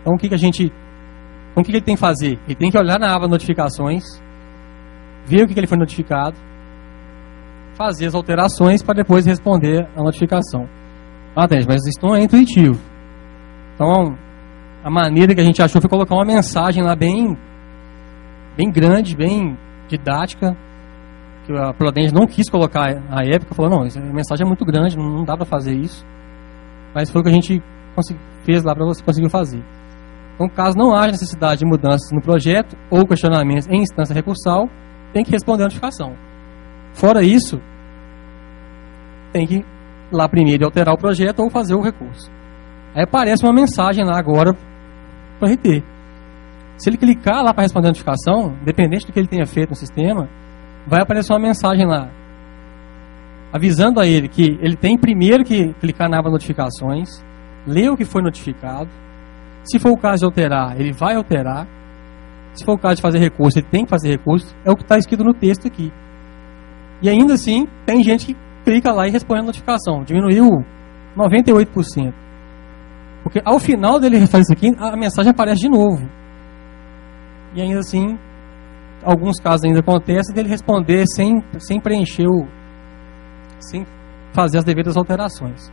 Então o que ele tem que fazer? Ele tem que olhar na aba notificações, ver o que ele foi notificado, fazer as alterações para depois responder a notificação. Mas isso não é intuitivo. Então a maneira que a gente achou foi colocar uma mensagem lá bem grande, bem didática, que a Prudential não quis colocar à época, falou, não, a mensagem é muito grande, não dá para fazer isso. Mas foi o que a gente fez lá para você conseguir fazer. Então, caso não haja necessidade de mudanças no projeto ou questionamentos em instância recursal, tem que responder a notificação. Fora isso, tem que ir lá primeiro alterar o projeto ou fazer o recurso. Aí aparece uma mensagem lá agora para o RT. Se ele clicar lá para responder a notificação, independente do que ele tenha feito no sistema, vai aparecer uma mensagem lá, avisando a ele que ele tem primeiro que clicar na aba notificações, ler o que foi notificado. Se for o caso de alterar, ele vai alterar. Se for o caso de fazer recurso, ele tem que fazer recurso. É o que está escrito no texto aqui. E ainda assim, tem gente que clica lá e responde a notificação. Diminuiu 98%. Porque ao final dele fazer isso aqui, a mensagem aparece de novo. E ainda assim, alguns casos ainda acontecem dele responder sem preencher sem fazer as devidas alterações.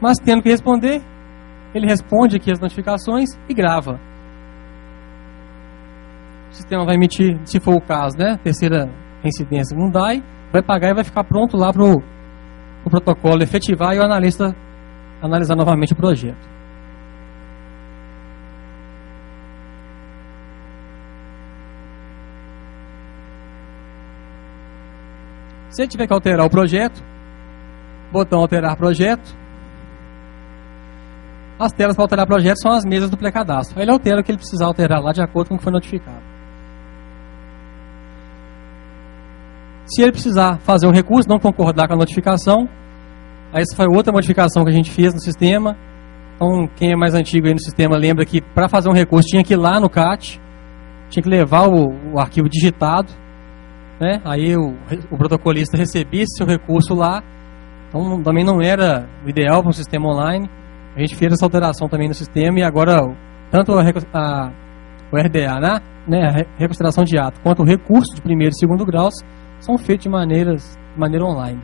Mas tendo que responder, ele responde aqui as notificações e grava. O sistema vai emitir, se for o caso, né, terceira reincidência no DAI, vai pagar e vai ficar pronto lá para o protocolo efetivar e o analista analisar novamente o projeto. Se ele tiver que alterar o projeto, botão alterar projeto, as telas para alterar projeto são as mesas do pré-cadastro. Aí ele altera o que ele precisar alterar lá de acordo com o que foi notificado. Se ele precisar fazer um recurso, não concordar com a notificação, aí essa foi outra modificação que a gente fez no sistema. Então, quem é mais antigo aí no sistema lembra que para fazer um recurso tinha que ir lá no CAT, tinha que levar o arquivo digitado, né? Aí o protocolista recebia esse seu recurso lá. Então também não era o ideal para um sistema online. A gente fez essa alteração também no sistema e agora tanto o RDA, né, a reconsideração de ato, quanto o recurso de primeiro e segundo graus são feitos de maneira online.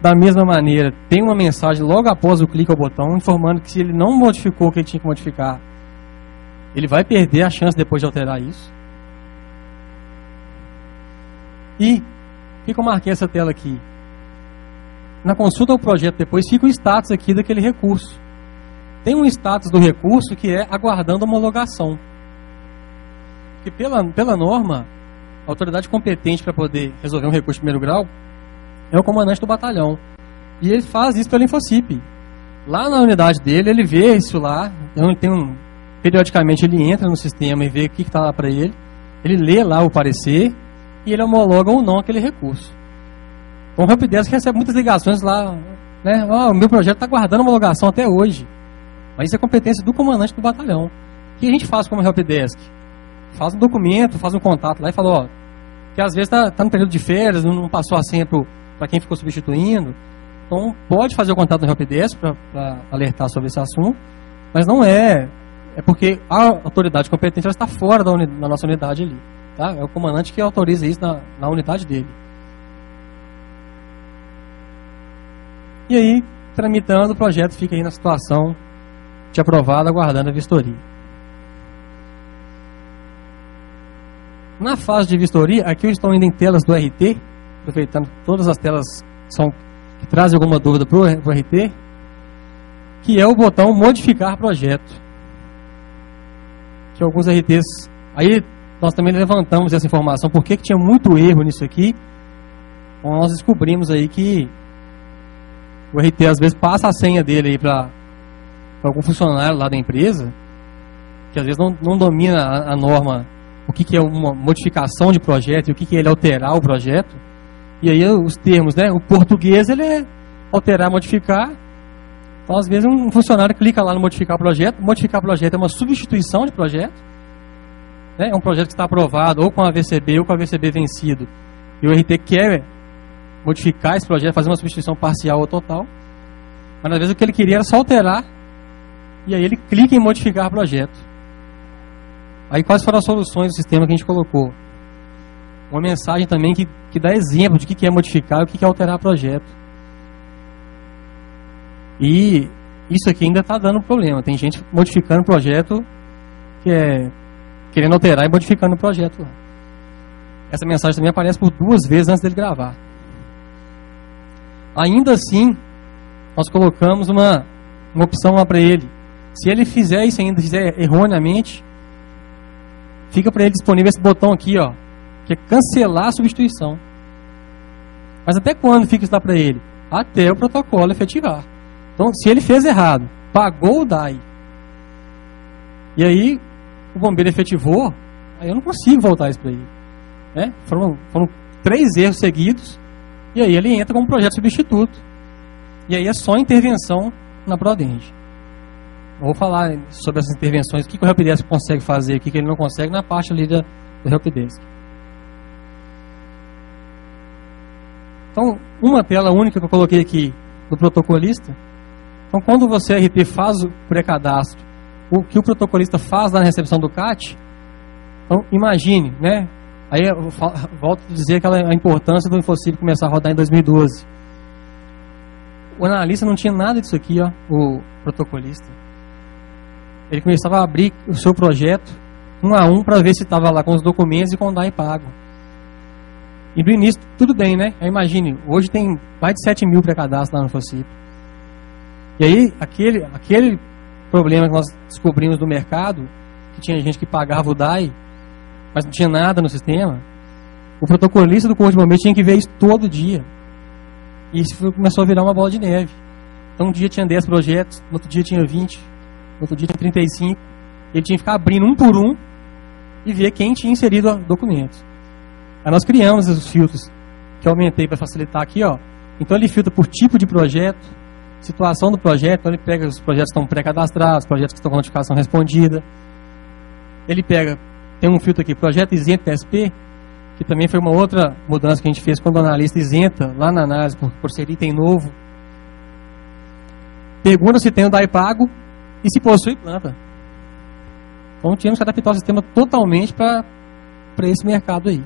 Da mesma maneira, tem uma mensagem logo após o clique ao botão informando que se ele não modificou o que ele tinha que modificar, ele vai perder a chance depois de alterar isso. E por que eu marquei essa tela aqui? Na consulta ao projeto depois fica o status aqui daquele recurso. Tem um status do recurso que é aguardando homologação. Porque pela norma, a autoridade competente para poder resolver um recurso de primeiro grau é o comandante do batalhão. E ele faz isso pela Infocip. Lá na unidade dele, ele vê isso lá. Então, periodicamente ele entra no sistema e vê o que está lá para ele. Ele lê lá o parecer e ele homologa ou não aquele recurso. Então o Helpdesk recebe muitas ligações lá, né? O meu projeto está guardando homologação até hoje. Mas isso é competência do comandante do batalhão. O que a gente faz como Helpdesk? Faz um documento, faz um contato lá e fala, ó, que às vezes está no período de férias, não passou a senha para quem ficou substituindo. Então pode fazer o contato no Helpdesk para alertar sobre esse assunto, mas não é porque a autoridade competente está fora da nossa unidade ali. Tá? É o comandante que autoriza isso na unidade dele. E aí, tramitando, o projeto fica aí na situação de aprovado, aguardando a vistoria. Na fase de vistoria, aqui eu estou indo em telas do RT, aproveitando todas as telas que trazem alguma dúvida para o RT, que é o botão modificar projeto. Que alguns RTs... Aí nós também levantamos essa informação, porque que tinha muito erro nisso aqui. Então nós descobrimos aí que o RT às vezes passa a senha dele aí para algum funcionário lá da empresa, que às vezes não domina a norma, o que é uma modificação de projeto e o que é ele alterar o projeto. E aí os termos, né? O português ele é alterar, modificar. Então às vezes um funcionário clica lá no modificar projeto. Modificar projeto é uma substituição de projeto, né? É um projeto que está aprovado ou com a VCB ou com a VCB vencido. E o RT quer modificar esse projeto, fazer uma substituição parcial ou total. Mas às vezes o que ele queria era só alterar. E aí ele clica em modificar projeto. Aí quais foram as soluções do sistema que a gente colocou? Uma mensagem também que dá exemplo de o que é modificar e o que é alterar projeto. E isso aqui ainda está dando problema. Tem gente modificando o projeto querendo alterar e modificando o projeto lá. Essa mensagem também aparece por 2 vezes antes dele gravar. Ainda assim, nós colocamos uma opção lá para ele. Se ele fizer isso ainda, fizer erroneamente, fica para ele disponível esse botão aqui, ó, que é cancelar a substituição. Mas até quando fica isso lá para ele? Até o protocolo efetivar. Então, se ele fez errado, pagou o DAI, e aí o bombeiro efetivou, aí eu não consigo voltar isso para ele. Né? Foram 3 erros seguidos, e aí ele entra como projeto substituto. E aí é só intervenção na Prodeng. Vou falar sobre essas intervenções, o que o Helpdesk consegue fazer, o que ele não consegue na parte ali do Helpdesk. Então, uma tela única que eu coloquei aqui do protocolista. Então, quando você, RT, faz o pré-cadastro, o que o protocolista faz na recepção do CAT, então, imagine, né? Aí eu volto a dizer a importância do Infocip começar a rodar em 2012. O analista não tinha nada disso aqui, ó, o protocolista. Ele começava a abrir o seu projeto um a um para ver se estava lá com os documentos e com o DAI pago. E no início, tudo bem, né? Aí imagine, hoje tem mais de 7 mil pré-cadastros lá no Infocip. E aí, aquele problema que nós descobrimos do mercado, que tinha gente que pagava o DAI, mas não tinha nada no sistema, o protocolista do Corpo de Bombeiros tinha que ver isso todo dia. E isso começou a virar uma bola de neve. Então, um dia tinha 10 projetos, no outro dia tinha 20, no outro dia tinha 35. Ele tinha que ficar abrindo um por um e ver quem tinha inserido documentos. Aí nós criamos os filtros que eu aumentei para facilitar aqui, ó. Então ele filtra por tipo de projeto, situação do projeto. Então ele pega os projetos que estão pré-cadastrados, projetos que estão com notificação respondida. Ele pega, tem um filtro aqui, projeto isento TSP, que também foi uma outra mudança que a gente fez quando o analista isenta lá na análise por ser item novo. pergunta se tem o DAI pago e se possui planta. Então tínhamos que adaptar o sistema totalmente para esse mercado aí.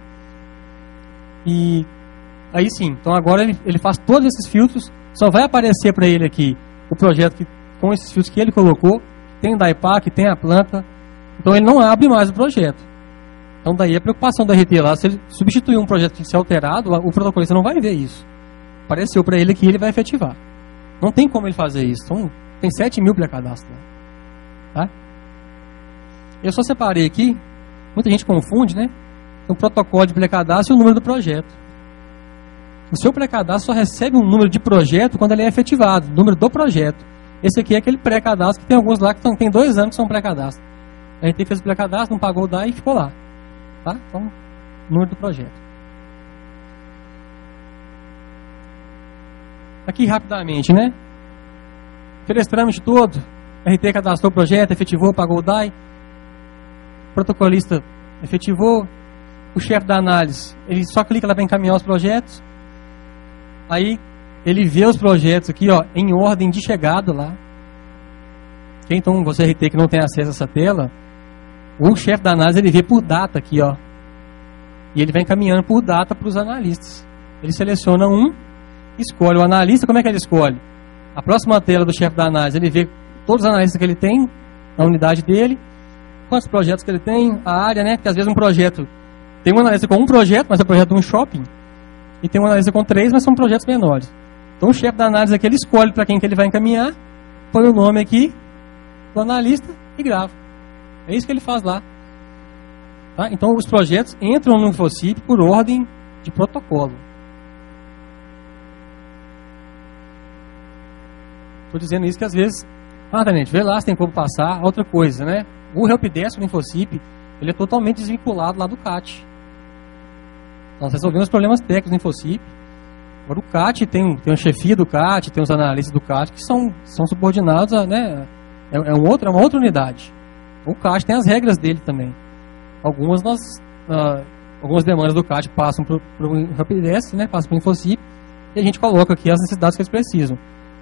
E aí sim, então agora ele faz todos esses filtros, só vai aparecer para ele aqui o projeto com esses filtros que ele colocou, tem o DAI pago, tem a planta, então ele não abre mais o projeto. Então daí a preocupação da RT lá, se ele substituir um projeto que tem que ser alterado, o protocolista não vai ver isso. Apareceu para ele aqui, ele vai efetivar. Não tem como ele fazer isso. Então, tem 7.000 pré-cadastros. Tá? Eu só separei aqui, muita gente confunde, né? Tem um protocolo de pré-cadastro e o número do projeto. O seu pré-cadastro só recebe um número de projeto quando ele é efetivado, o número do projeto. Esse aqui é aquele pré-cadastro que tem alguns lá que tem 2 anos que são pré-cadastro. A gente fez o pré-cadastro, não pagou o DAI e ficou lá. Tá? Então, número do projeto. Aqui rapidamente, né? Fez esse trâmite todo, a RT cadastrou o projeto, efetivou, pagou o DAI, o protocolista efetivou, o chefe da análise, ele só clica lá para encaminhar os projetos, aí ele vê os projetos aqui, ó, em ordem de chegada lá. Então, você RT que não tem acesso a essa tela, o chefe da análise ele vê por data aqui, ó, e ele vai encaminhando por data para os analistas. Ele seleciona um, escolhe o analista. Como é que ele escolhe? A próxima tela do chefe da análise, ele vê todos os analistas que ele tem na unidade dele, quantos projetos que ele tem, a área, né? Porque às vezes um projeto, tem um analista com um projeto, mas é um projeto de um shopping, e tem um analista com 3, mas são projetos menores. Então o chefe da análise aqui, ele escolhe para quem que ele vai encaminhar, põe o nome aqui do analista e grava. É isso que ele faz lá. Tá? Então os projetos entram no InfoCip por ordem de protocolo. Estou dizendo isso que às vezes, Tenente, vê lá se tem como passar. Outra coisa, né? O helpdesk do InfoCip, ele é totalmente desvinculado lá do CAT. Nós resolvemos os problemas técnicos do InfoCip. Agora o CAT tem uma chefia do CAT, tem os analistas do CAT que são subordinados a, né? É uma outra unidade. O CAT tem as regras dele também. Algumas demandas do CAT passam para o helpdesk, né? Passam para o InfoCip, e a gente coloca aqui as necessidades que eles precisam.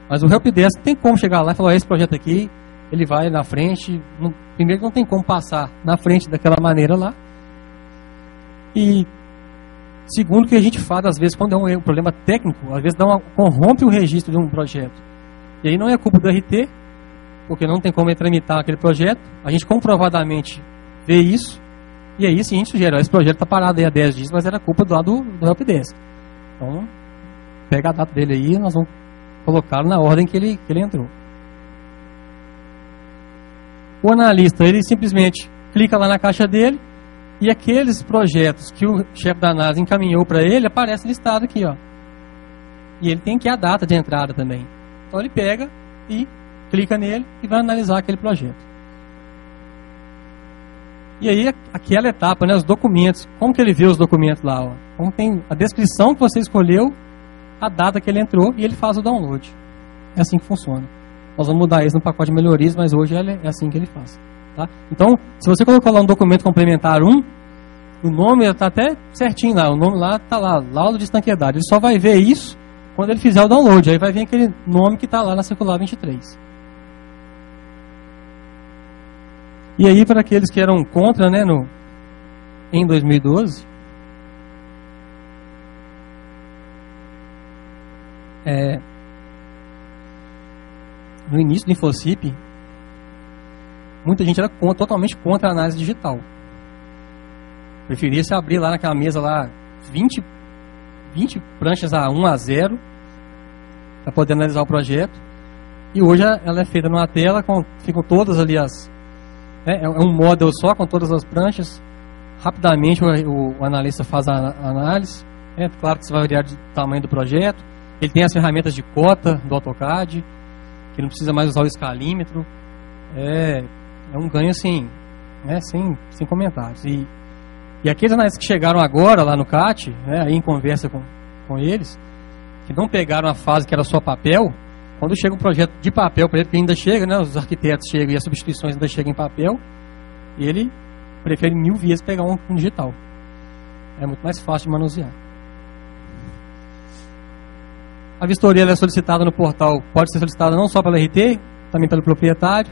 Mas o helpdesk tem como chegar lá e falar, esse projeto aqui, ele vai na frente. Primeiro não tem como passar na frente daquela maneira lá. E segundo, que a gente faz, às vezes, quando é um problema técnico, às vezes corrompe o registro de um projeto. E aí não é culpa do RT, porque não tem como tramitar aquele projeto. A gente comprovadamente vê isso, e aí sim a gente sugere, esse projeto está parado aí há 10 dias, mas era culpa do helpdesk. Então, pega a data dele aí, nós vamos colocá-lo na ordem que ele entrou. O analista, ele simplesmente clica lá na caixa dele, e aqueles projetos que o chefe da análise encaminhou para ele, aparece listado aqui, ó. E ele tem aqui a data de entrada também. Então ele pega e clica nele e vai analisar aquele projeto. E aí, aquela etapa, né, os documentos, como que ele vê os documentos lá, ó? Como tem a descrição que você escolheu, a data que ele entrou, e ele faz o download. É assim que funciona. Nós vamos mudar isso no pacote de melhorias, mas hoje é assim que ele faz. Tá? Então, se você colocou lá um documento complementar 1, o nome está até certinho lá, o nome lá está lá, laudo de estanqueidade. Ele só vai ver isso quando ele fizer o download. Aí vai vir aquele nome que está lá na circular 23. E aí, para aqueles que eram contra, né, em 2012, no início do InfoCip, muita gente era totalmente contra a análise digital. Preferia se abrir lá naquela mesa lá 20 pranchas a 1 a 0 para poder analisar o projeto. E hoje ela é feita numa tela, ficam todas ali é um model só com todas as pranchas. Rapidamente o analista faz a análise. Claro que isso vai variar do tamanho do projeto. Ele tem as ferramentas de cota do AutoCAD, que não precisa mais usar o escalímetro. É um ganho assim, né, sem comentários. E aqueles analistas que chegaram agora lá no CAT, né, aí em conversa com eles, que não pegaram a fase que era só papel, quando chega um projeto de papel para ele, que ainda chega, né, os arquitetos chegam e as substituições ainda chegam em papel, e ele prefere 1000 vezes pegar um digital. É muito mais fácil de manusear. A vistoria ela é solicitada no portal, pode ser solicitada não só pela RT, também pelo proprietário.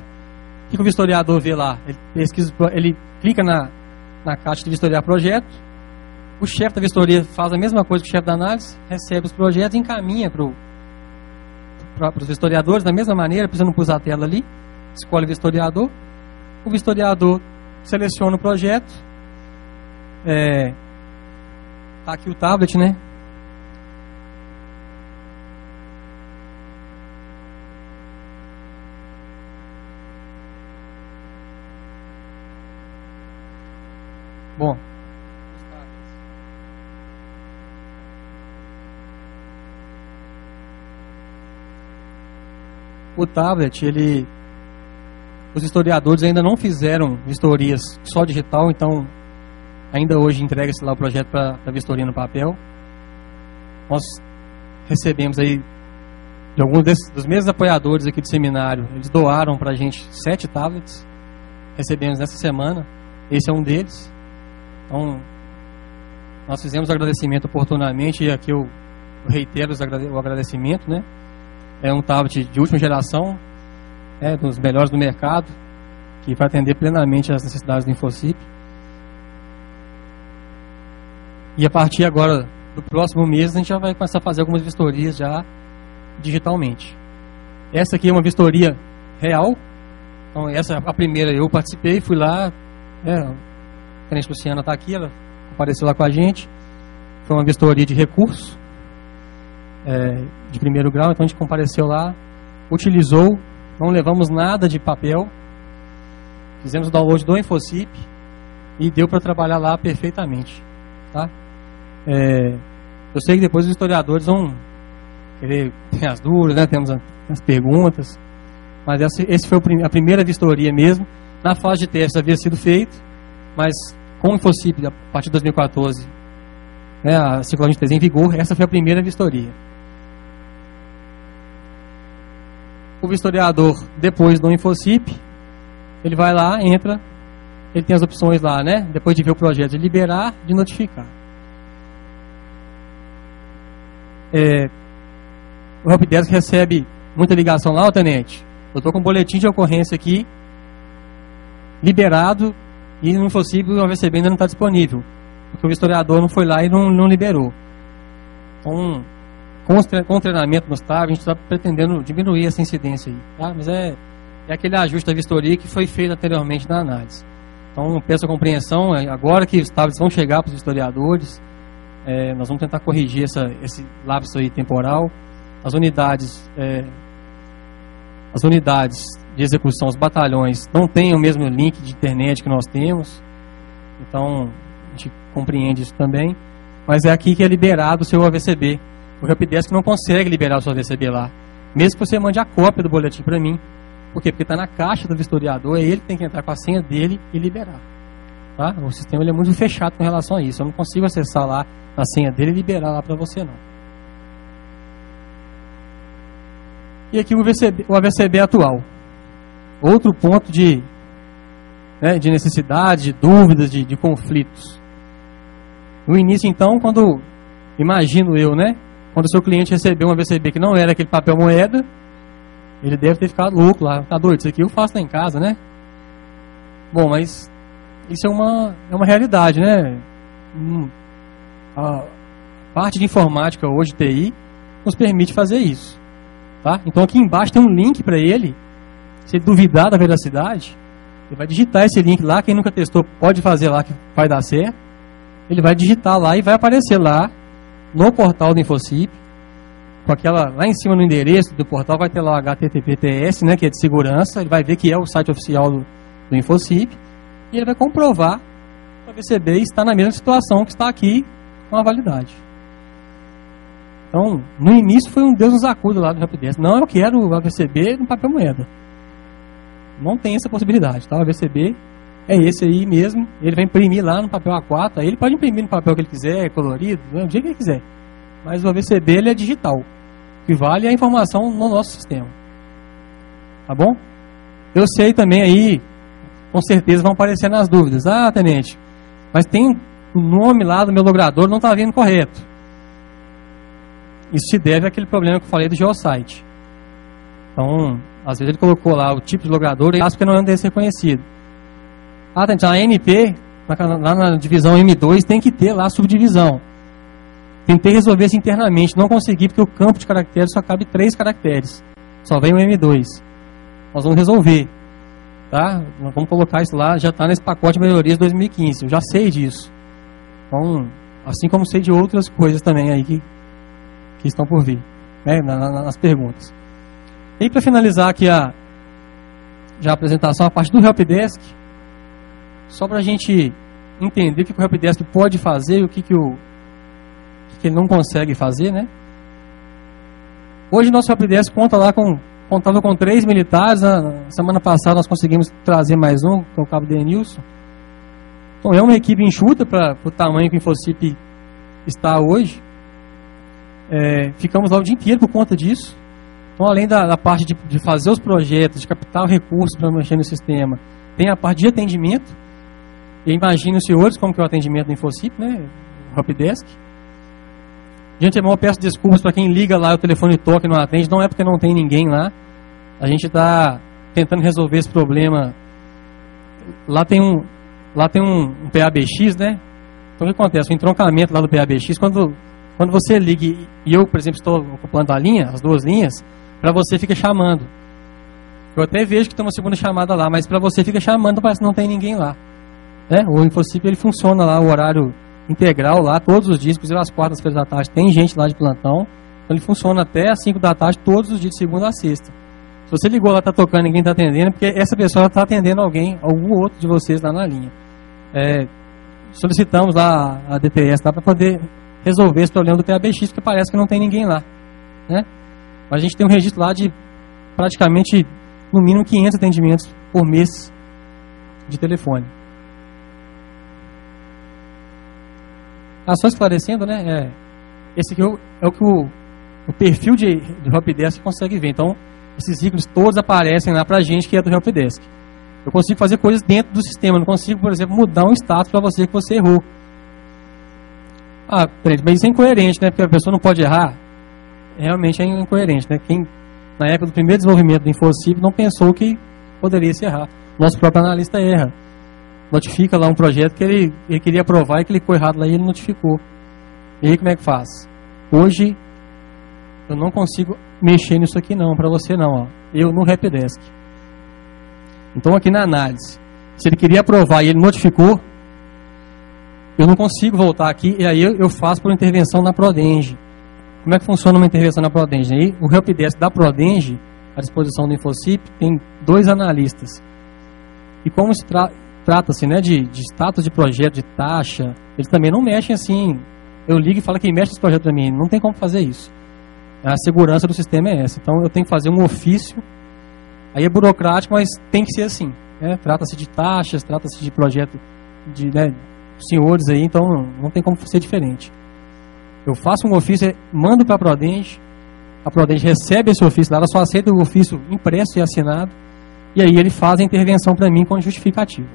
O que o vistoriador vê lá? Ele pesquisa, ele clica na caixa de vistoriar projeto. O chefe da vistoria faz a mesma coisa que o chefe da análise, recebe os projetos e encaminha para os vistoriadores da mesma maneira, precisando pôr a tela ali, escolhe o vistoriador seleciona o projeto, tá aqui o tablet, né? Bom, o tablet, os historiadores ainda não fizeram vistorias só digital, então ainda hoje entrega-se lá o projeto para a vistoria no papel. Nós recebemos aí de alguns dos mesmos apoiadores aqui do seminário, eles doaram para a gente 7 tablets, recebemos nessa semana, esse é um deles. Então, nós fizemos o agradecimento oportunamente e aqui eu reitero o agradecimento, né? É um tablet de última geração, dos melhores do mercado, que vai atender plenamente às necessidades do InfoCip. E a partir agora do próximo mês, a gente já vai começar a fazer algumas vistorias já digitalmente. Essa aqui é uma vistoria real. Então, essa a primeira eu participei, fui lá, a Tenente Luciana está aqui, ela apareceu lá com a gente. Foi uma vistoria de recurso, de primeiro grau, então a gente compareceu lá, utilizou, não levamos nada de papel, fizemos o download do InfoCip e deu para trabalhar lá perfeitamente, tá? Eu sei que depois os historiadores vão querer ter as dúvidas, né? Temos as perguntas, mas esse foi a primeira vistoria mesmo. Na fase de teste havia sido feito, mas com o InfoCip a partir de 2014, a circular 23 em vigor, essa foi a primeira vistoria. O vistoriador, depois do InfoCip, ele vai lá, entra, ele tem as opções lá, né? Depois de ver o projeto, de liberar, de notificar. O Helpdesk recebe muita ligação lá, tenente. Eu estou com um boletim de ocorrência aqui, liberado, e no InfoCip o AVCB ainda não está disponível, porque o vistoriador não foi lá e não liberou. Então, com o treinamento no TAV, a gente está pretendendo diminuir essa incidência aí, tá? Mas é aquele ajuste da vistoria que foi feito anteriormente na análise. Então, peço a compreensão, agora que os tablets vão chegar para os historiadores, nós vamos tentar corrigir esse lapso aí temporal. As unidades de execução, os batalhões, não têm o mesmo link de internet que nós temos, então a gente compreende isso também, mas é aqui que é liberado o seu AVCB. O Helpdesk não consegue liberar o seu AVCB lá, mesmo que você mande a cópia do boletim para mim. Por quê? Porque está na caixa do vistoriador, ele que tem que entrar com a senha dele e liberar. Tá? O sistema ele é muito fechado com relação a isso, eu não consigo acessar lá a senha dele e liberar lá para você não. E aqui o AVCB atual. Outro ponto de necessidade, de dúvidas, de conflitos. No início, então, imagino eu, quando o seu cliente recebeu um AVCB que não era aquele papel moeda, ele deve ter ficado louco lá. Tá doido, isso aqui eu faço lá em casa, né? Bom, mas isso é uma realidade, né? A parte de informática hoje, TI, nos permite fazer isso. Tá? Então aqui embaixo tem um link para ele. Se ele duvidar da veracidade, ele vai digitar esse link lá. Quem nunca testou pode fazer lá que vai dar certo. Ele vai digitar lá e vai aparecer lá no portal do InfoCip, com aquela lá em cima no endereço do portal vai ter lá o HTTPS, que é de segurança. Ele vai ver que é o site oficial do InfoCip e ele vai comprovar que o AVCB está na mesma situação que está aqui com a validade. Então, no início foi um Deus nos acuda lá do Helpdesk. Não, eu quero o AVCB no papel moeda. Não tem essa possibilidade, tá? O AVCB é esse aí mesmo. Ele vai imprimir lá no papel A4. Aí ele pode imprimir no papel que ele quiser, colorido, do jeito que ele quiser. Mas o AVCB ele é digital. O que vale é a informação no nosso sistema. Tá bom? Eu sei também aí, com certeza vão aparecer nas dúvidas. Ah, tenente, mas tem o nome lá do meu logrador, não está vindo correto. isso se deve àquele problema que eu falei do geosite. Então, às vezes ele colocou lá o tipo de logrador e acha que não é um endereço reconhecido. Então a ANP, lá na divisão M2, tem que ter lá a subdivisão. Tentei resolver isso internamente, não consegui porque o campo de caracteres só cabe 3 caracteres. Só vem o M2. Nós vamos resolver. Tá? Nós vamos colocar isso lá, já está nesse pacote de melhorias 2015. Eu já sei disso. Então, assim como sei de outras coisas também aí que estão por vir, né? Nas perguntas. E para finalizar aqui a apresentação, a parte do Helpdesk, só para a gente entender o que o Helpdesk pode fazer e o que ele não consegue fazer, né? Hoje nosso Helpdesk contava com 3 militares. Na semana passada nós conseguimos trazer mais um, que é o cabo Denilson. Então é uma equipe enxuta para o tamanho que o Infocip está hoje. Ficamos lá o dia inteiro por conta disso. Então, além da parte de fazer os projetos, de captar recursos para mexer no sistema, tem a parte de atendimento. E imagine os senhores como que é o atendimento do Infocip, né? O Helpdesk. De antemão, eu peço desculpas para quem liga lá, o telefone toca e não atende. Não é porque não tem ninguém lá. A gente está tentando resolver esse problema. Lá tem um PABX, né? Então, o que acontece? O entroncamento lá do PABX, quando você liga e eu, por exemplo, estou ocupando a linha, as 2 linhas, para você fica chamando. Eu até vejo que tem uma segunda chamada lá, mas para você fica chamando, parece que não tem ninguém lá. O Infocip, ele funciona lá, o horário integral lá, todos os dias, inclusive às 4h da tarde, tem gente lá de plantão. Então ele funciona até às 5 da tarde, todos os dias, de segunda a sexta. Se você ligou lá, está tocando, ninguém está atendendo, porque essa pessoa está atendendo algum outro de vocês lá na linha. Solicitamos lá a DTS para poder resolver esse problema do PABX, porque parece que não tem ninguém lá, né? Mas a gente tem um registro lá de praticamente, no mínimo, 500 atendimentos por mês de telefone. Só esclarecendo, né? Esse aqui é o que o perfil do Helpdesk consegue ver. Então, esses ícones todos aparecem lá pra gente que é do Helpdesk. Eu consigo fazer coisas dentro do sistema. Eu não consigo, por exemplo, mudar um status para você que você errou. Mas isso é incoerente, né? Porque a pessoa não pode errar. Realmente é incoerente, né? Quem, na época do primeiro desenvolvimento do Infocip, não pensou que poderia se errar. Nosso próprio analista erra. Notifica lá um projeto que ele queria aprovar e clicou errado lá e ele notificou. E aí como é que faz? Hoje, eu não consigo mexer nisso aqui não, para você não. Ó. Eu no Helpdesk. Então aqui na análise, se ele queria aprovar e ele notificou, eu não consigo voltar aqui e aí eu faço por intervenção na Prodenge. Como é que funciona uma intervenção na Prodenge? Aí, o Helpdesk da Prodenge, à disposição do Infocip, tem 2 analistas. E como se trata-se, né, de status de projeto, de taxa, eles também não mexem assim. Eu ligo e falo que mexe esse projeto para mim. Não tem como fazer isso. A segurança do sistema é essa. Então eu tenho que fazer um ofício. Aí é burocrático, mas tem que ser assim. Né? Trata-se de taxas, trata-se de projeto de senhores aí, então não tem como ser diferente. Eu faço um ofício, mando para a Prodenge recebe esse ofício lá, ela só aceita o ofício impresso e assinado, e aí ele faz a intervenção para mim com justificativa.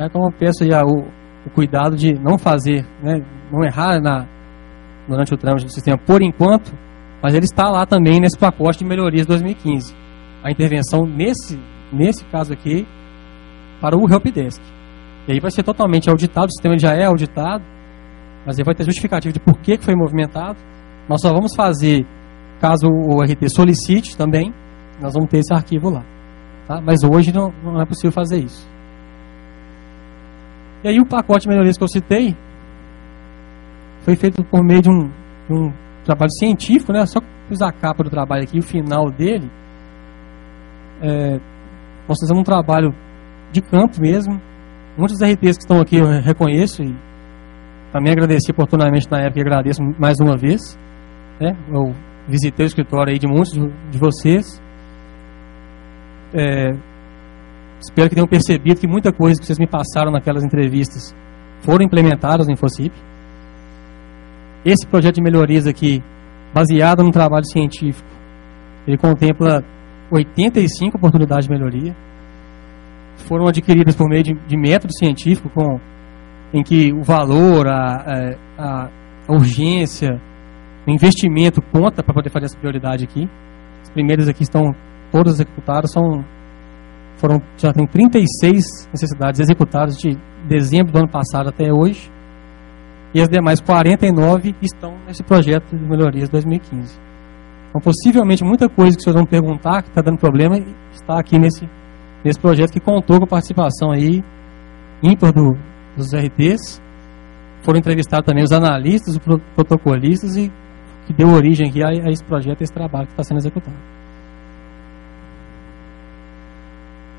Então eu peço aí o cuidado de não fazer, né, não errar durante o trâmite do sistema por enquanto, mas ele está lá também nesse pacote de melhorias 2015. A intervenção nesse caso aqui para o Helpdesk. E aí vai ser totalmente auditado, o sistema já é auditado, mas aí vai ter justificativo de por que foi movimentado. Nós só vamos fazer, caso o RT solicite também, nós vamos ter esse arquivo lá. Tá? Mas hoje não é possível fazer isso. E aí o pacote de melhorias que eu citei foi feito por meio de um trabalho científico, né? Só pus a capa do trabalho aqui, o final dele. Nós fizemos um trabalho de campo mesmo. Muitos RTs que estão aqui eu reconheço e também agradeci oportunamente na época e agradeço mais uma vez. Né? Eu visitei o escritório aí de muitos de vocês. Espero que tenham percebido que muita coisa que vocês me passaram naquelas entrevistas foram implementadas no Infocip. Esse projeto de melhorias aqui, baseado num trabalho científico, ele contempla 85 oportunidades de melhoria. Foram adquiridas por meio de método científico em que o valor, a urgência, o investimento conta para poder fazer essa prioridade aqui. As primeiras aqui estão todas executadas, já tem 36 necessidades executadas de dezembro do ano passado até hoje, e as demais 49 estão nesse projeto de melhorias 2015. Então, possivelmente, muita coisa que vocês vão perguntar, que está dando problema, está aqui nesse projeto, que contou com a participação aí ímpar dos RTs. Foram entrevistados também os analistas, os protocolistas, e que deu origem aqui a esse projeto, a esse trabalho que está sendo executado.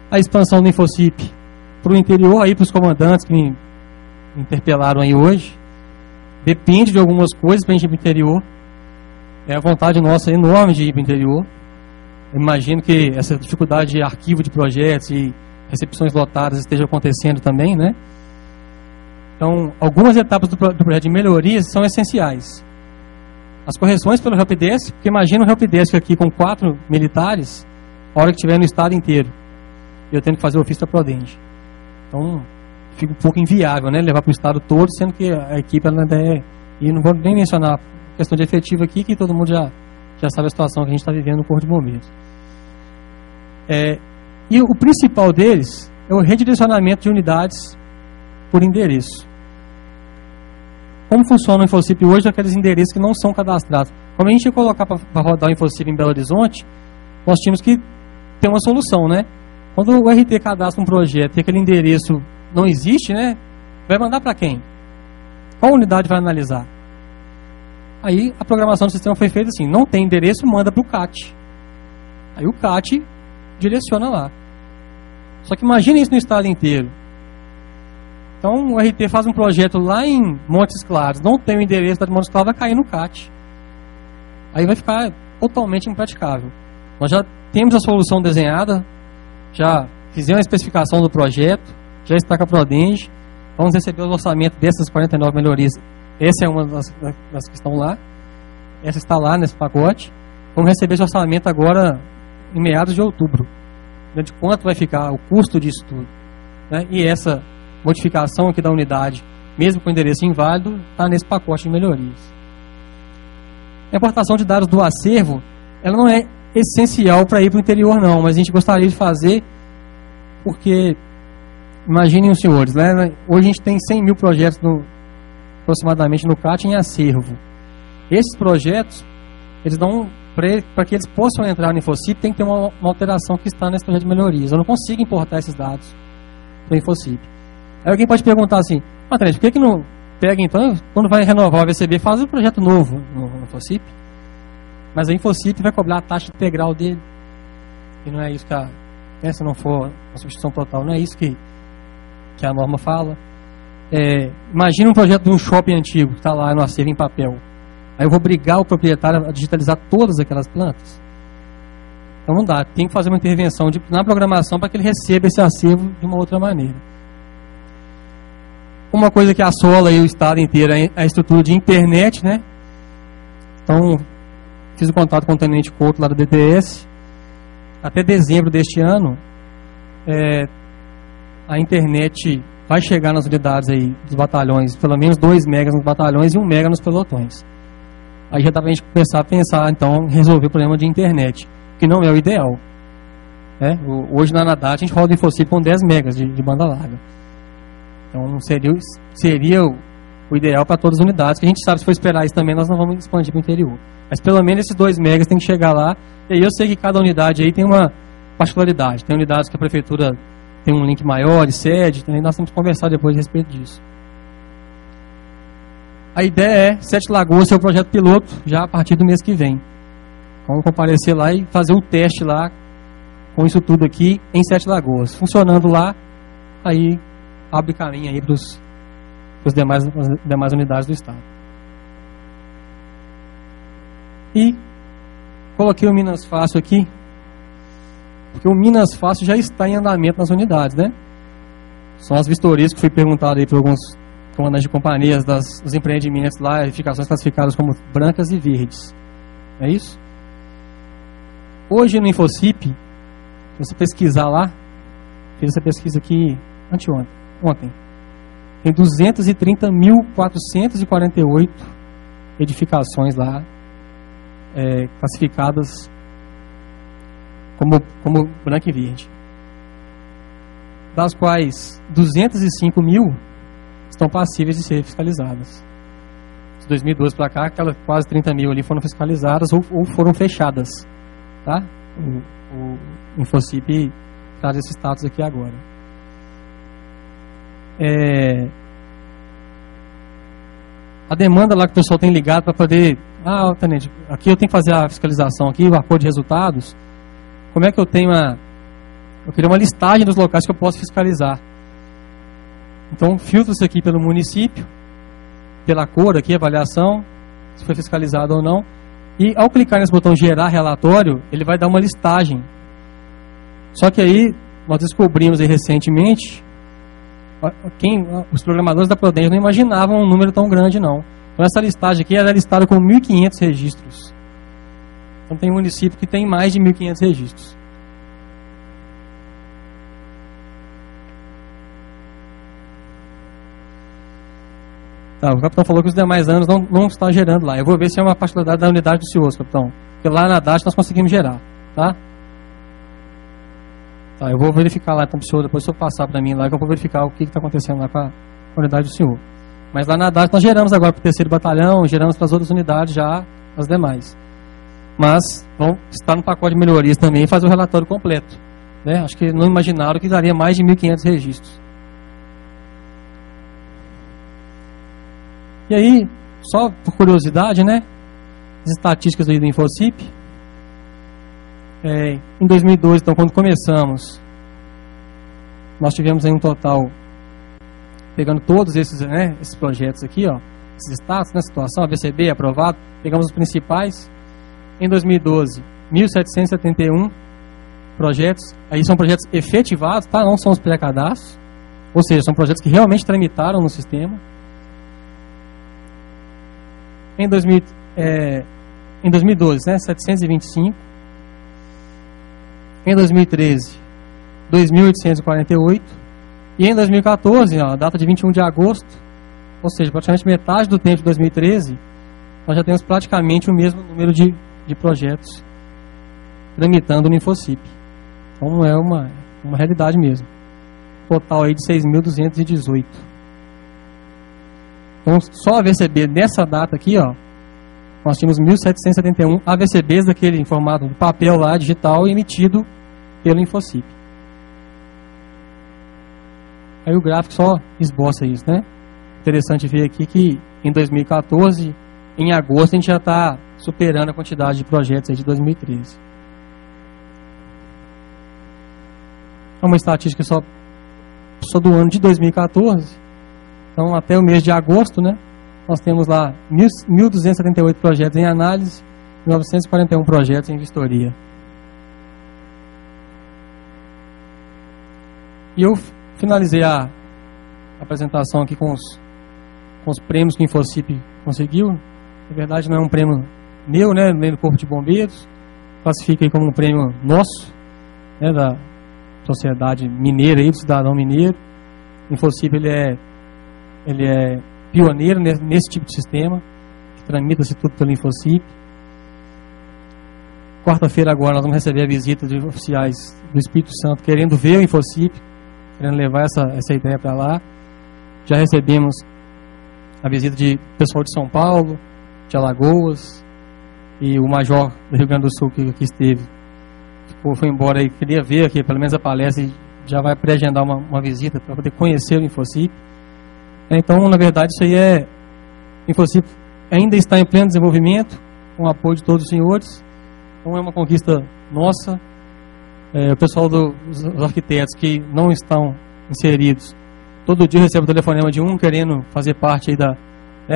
A expansão do Infocip para o interior, aí para os comandantes que me interpelaram aí hoje, depende de algumas coisas para a gente ir para o interior. É a vontade nossa enorme de ir para o interior. Eu imagino que essa dificuldade de arquivo de projetos e recepções lotadas esteja acontecendo também, né? Então, algumas etapas do projeto de melhorias são essenciais. As correções pelo helpdesk, porque imagina o helpdesk aqui com 4 militares, a hora que estiver no estado inteiro. E eu tendo que fazer o ofício da Prodenge. Então, fica um pouco inviável, né? Levar para o estado todo, sendo que a equipe ela é... E não vou nem mencionar a questão de efetivo aqui, que todo mundo já sabe a situação que a gente está vivendo no Corpo de Bombeiros. E o principal deles é o redirecionamento de unidades por endereço. Como funciona o Infocip hoje, aqueles endereços que não são cadastrados. Como a gente ia colocar para rodar o Infocip em Belo Horizonte, nós tínhamos que ter uma solução, né? Quando o RT cadastra um projeto e aquele endereço não existe, né? Vai mandar para quem? Qual unidade vai analisar? Aí a programação do sistema foi feita assim: não tem endereço, manda para o CAT. Aí o CAT direciona lá. Só que imagina isso no estado inteiro. Então o RT faz um projeto lá em Montes Claros, não tem o endereço da Montes Claros, vai cair no CAT. Aí vai ficar totalmente impraticável. Nós já temos a solução desenhada, já fizemos a especificação do projeto, já está com a Prodenge, vamos receber o orçamento dessas 49 melhorias. Essa é uma das que estão lá, essa está lá nesse pacote. Vamos receber esse orçamento agora em meados de outubro, de quanto vai ficar o custo disso tudo, né? E essa modificação aqui da unidade, mesmo com endereço inválido, está nesse pacote de melhorias. A importação de dados do acervo, ela não é essencial para ir para o interior não, mas a gente gostaria de fazer porque, imaginem os senhores, né? Hoje a gente tem 100 mil projetos aproximadamente no CAT em acervo. Esses projetos, eles dão para que eles possam entrar no Infocip, tem que ter uma alteração que está nesse projeto de melhorias. Eu não consigo importar esses dados para o Infocip. Aí alguém pode perguntar assim: Matheus, por que não pega então, quando vai renovar o VCB, faz um projeto novo no Infocip? Mas a Infocip vai cobrar a taxa integral dele. E não é isso que se não for a substituição total, não é isso que a norma fala. Imagina um projeto de um shopping antigo que está lá no acervo em papel. Aí eu vou obrigar o proprietário a digitalizar todas aquelas plantas? Então não dá, tem que fazer uma intervenção na programação para que ele receba esse acervo de uma outra maneira. Uma coisa que assola aí o estado inteiro é a estrutura de internet, né? Então, fiz o contato com o Tenente Couto lá da DTS. Até dezembro deste ano, a internet vai chegar nas unidades aí dos batalhões, pelo menos 2 megas nos batalhões e 1 mega nos pelotões. Aí já dá pra gente começar a pensar, então, em resolver o problema de internet, que não é o ideal. Né? Hoje na ANADAT a gente roda Infocip com 10 megas de banda larga. Então seria o ideal para todas as unidades, que a gente sabe, se for esperar isso também, nós não vamos expandir para o interior. Mas pelo menos esses 2 megas tem que chegar lá, e aí eu sei que cada unidade aí tem uma particularidade. Tem unidades que a prefeitura tem um link maior de sede, também nós temos que conversar depois a respeito disso. A ideia é 7 Lagoas ser o projeto piloto já a partir do mês que vem. Vamos comparecer lá e fazer um teste lá com isso tudo aqui em 7 Lagoas. Funcionando lá, aí abre caminho aí para as demais unidades do estado. E coloquei o Minas Fácil aqui, porque o Minas Fácil já está em andamento nas unidades, né? São as vistorias que fui perguntado aí por alguns comandantes de companhias dos empreendimentos lá, edificações classificadas como brancas e verdes. É isso? Hoje no Infocip, se você pesquisar lá, fiz essa pesquisa aqui ontem, tem 230.448 edificações lá classificadas como branco e verde, das quais 205 mil estão passíveis de ser fiscalizadas. De 2012 para cá, aquelas quase 30 mil ali foram fiscalizadas ou foram fechadas, tá? O Infocip traz esse status aqui agora. A demanda lá que o pessoal tem ligado para poder... tenente, aqui eu tenho que fazer a fiscalização aqui, o acordo de resultados. Como é que eu tenho eu queria uma listagem dos locais que eu posso fiscalizar. Então, filtra-se aqui pelo município, pela cor aqui, avaliação, se foi fiscalizado ou não. E ao clicar nesse botão gerar relatório, ele vai dar uma listagem. Só que aí, nós descobrimos aí recentemente, os programadores da Prodenge não imaginavam um número tão grande, não. Então essa listagem aqui era listada com 1.500 registros. Então tem um município que tem mais de 1.500 registros. Tá, o capitão falou que os demais anos não está gerando lá. Eu vou ver se é uma particularidade da unidade do CIOS, capitão. Porque lá na DAT nós conseguimos gerar, tá? Tá, eu vou verificar lá então pro senhor, depois se eu passar para mim lá, que eu vou verificar o que está acontecendo lá com a unidade do senhor. Mas lá na DAT nós geramos agora para o 3º batalhão, geramos para as outras unidades já, as demais. Mas vão estar no pacote de melhorias também e fazer o relatório completo, né? Acho que não imaginaram que daria mais de 1.500 registros. E aí, só por curiosidade, né? As estatísticas aí do Infocip. Em 2012, então, quando começamos, nós tivemos aí um total, pegando todos esses projetos aqui, ó, esses status, né, situação, AVCB, aprovado, pegamos os principais. Em 2012, 1.771 projetos, aí são projetos efetivados, tá? Não são os pré-cadastros, ou seja, são projetos que realmente tramitaram no sistema. Em 2012, né, 725. Em 2013, 2.848. E em 2014, ó, a data de 21 de agosto, ou seja, praticamente metade do tempo de 2013, nós já temos praticamente o mesmo número de projetos tramitando no Infocip. Então é uma realidade mesmo. Total aí de 6.218. Então, só AVCB nessa data aqui, ó, nós tínhamos 1.771 AVCBs daquele em formato de papel lá, digital, emitido pelo Infocip. Aí o gráfico só esboça isso, né? Interessante ver aqui que em 2014, em agosto, a gente já está superando a quantidade de projetos aí de 2013. É uma estatística só do ano de 2014. Então, até o mês de agosto, né, nós temos lá 1.278 projetos em análise e 941 projetos em vistoria. E eu finalizei a apresentação aqui com os prêmios que o Infocip conseguiu. Na verdade, não é um prêmio meu, né, nem do Corpo de Bombeiros. Classifica aí como um prêmio nosso, né, da sociedade mineira, aí, do cidadão mineiro. O Infocip, ele é pioneiro nesse tipo de sistema, que tramita-se tudo pelo Infocip. Quarta-feira agora nós vamos receber a visita de oficiais do Espírito Santo querendo ver o Infocip, querendo levar essa ideia para lá. Já recebemos a visita de pessoal de São Paulo, de Alagoas, e o major do Rio Grande do Sul que aqui esteve foi embora e queria ver aqui pelo menos a palestra e já vai pré-agendar uma visita para poder conhecer o Infocip. Então, na verdade, isso aí o Infocip ainda está em pleno desenvolvimento, com o apoio de todos os senhores. Então, é uma conquista nossa. O pessoal dos arquitetos que não estão inseridos, todo dia eu recebo o telefonema de um querendo fazer parte aí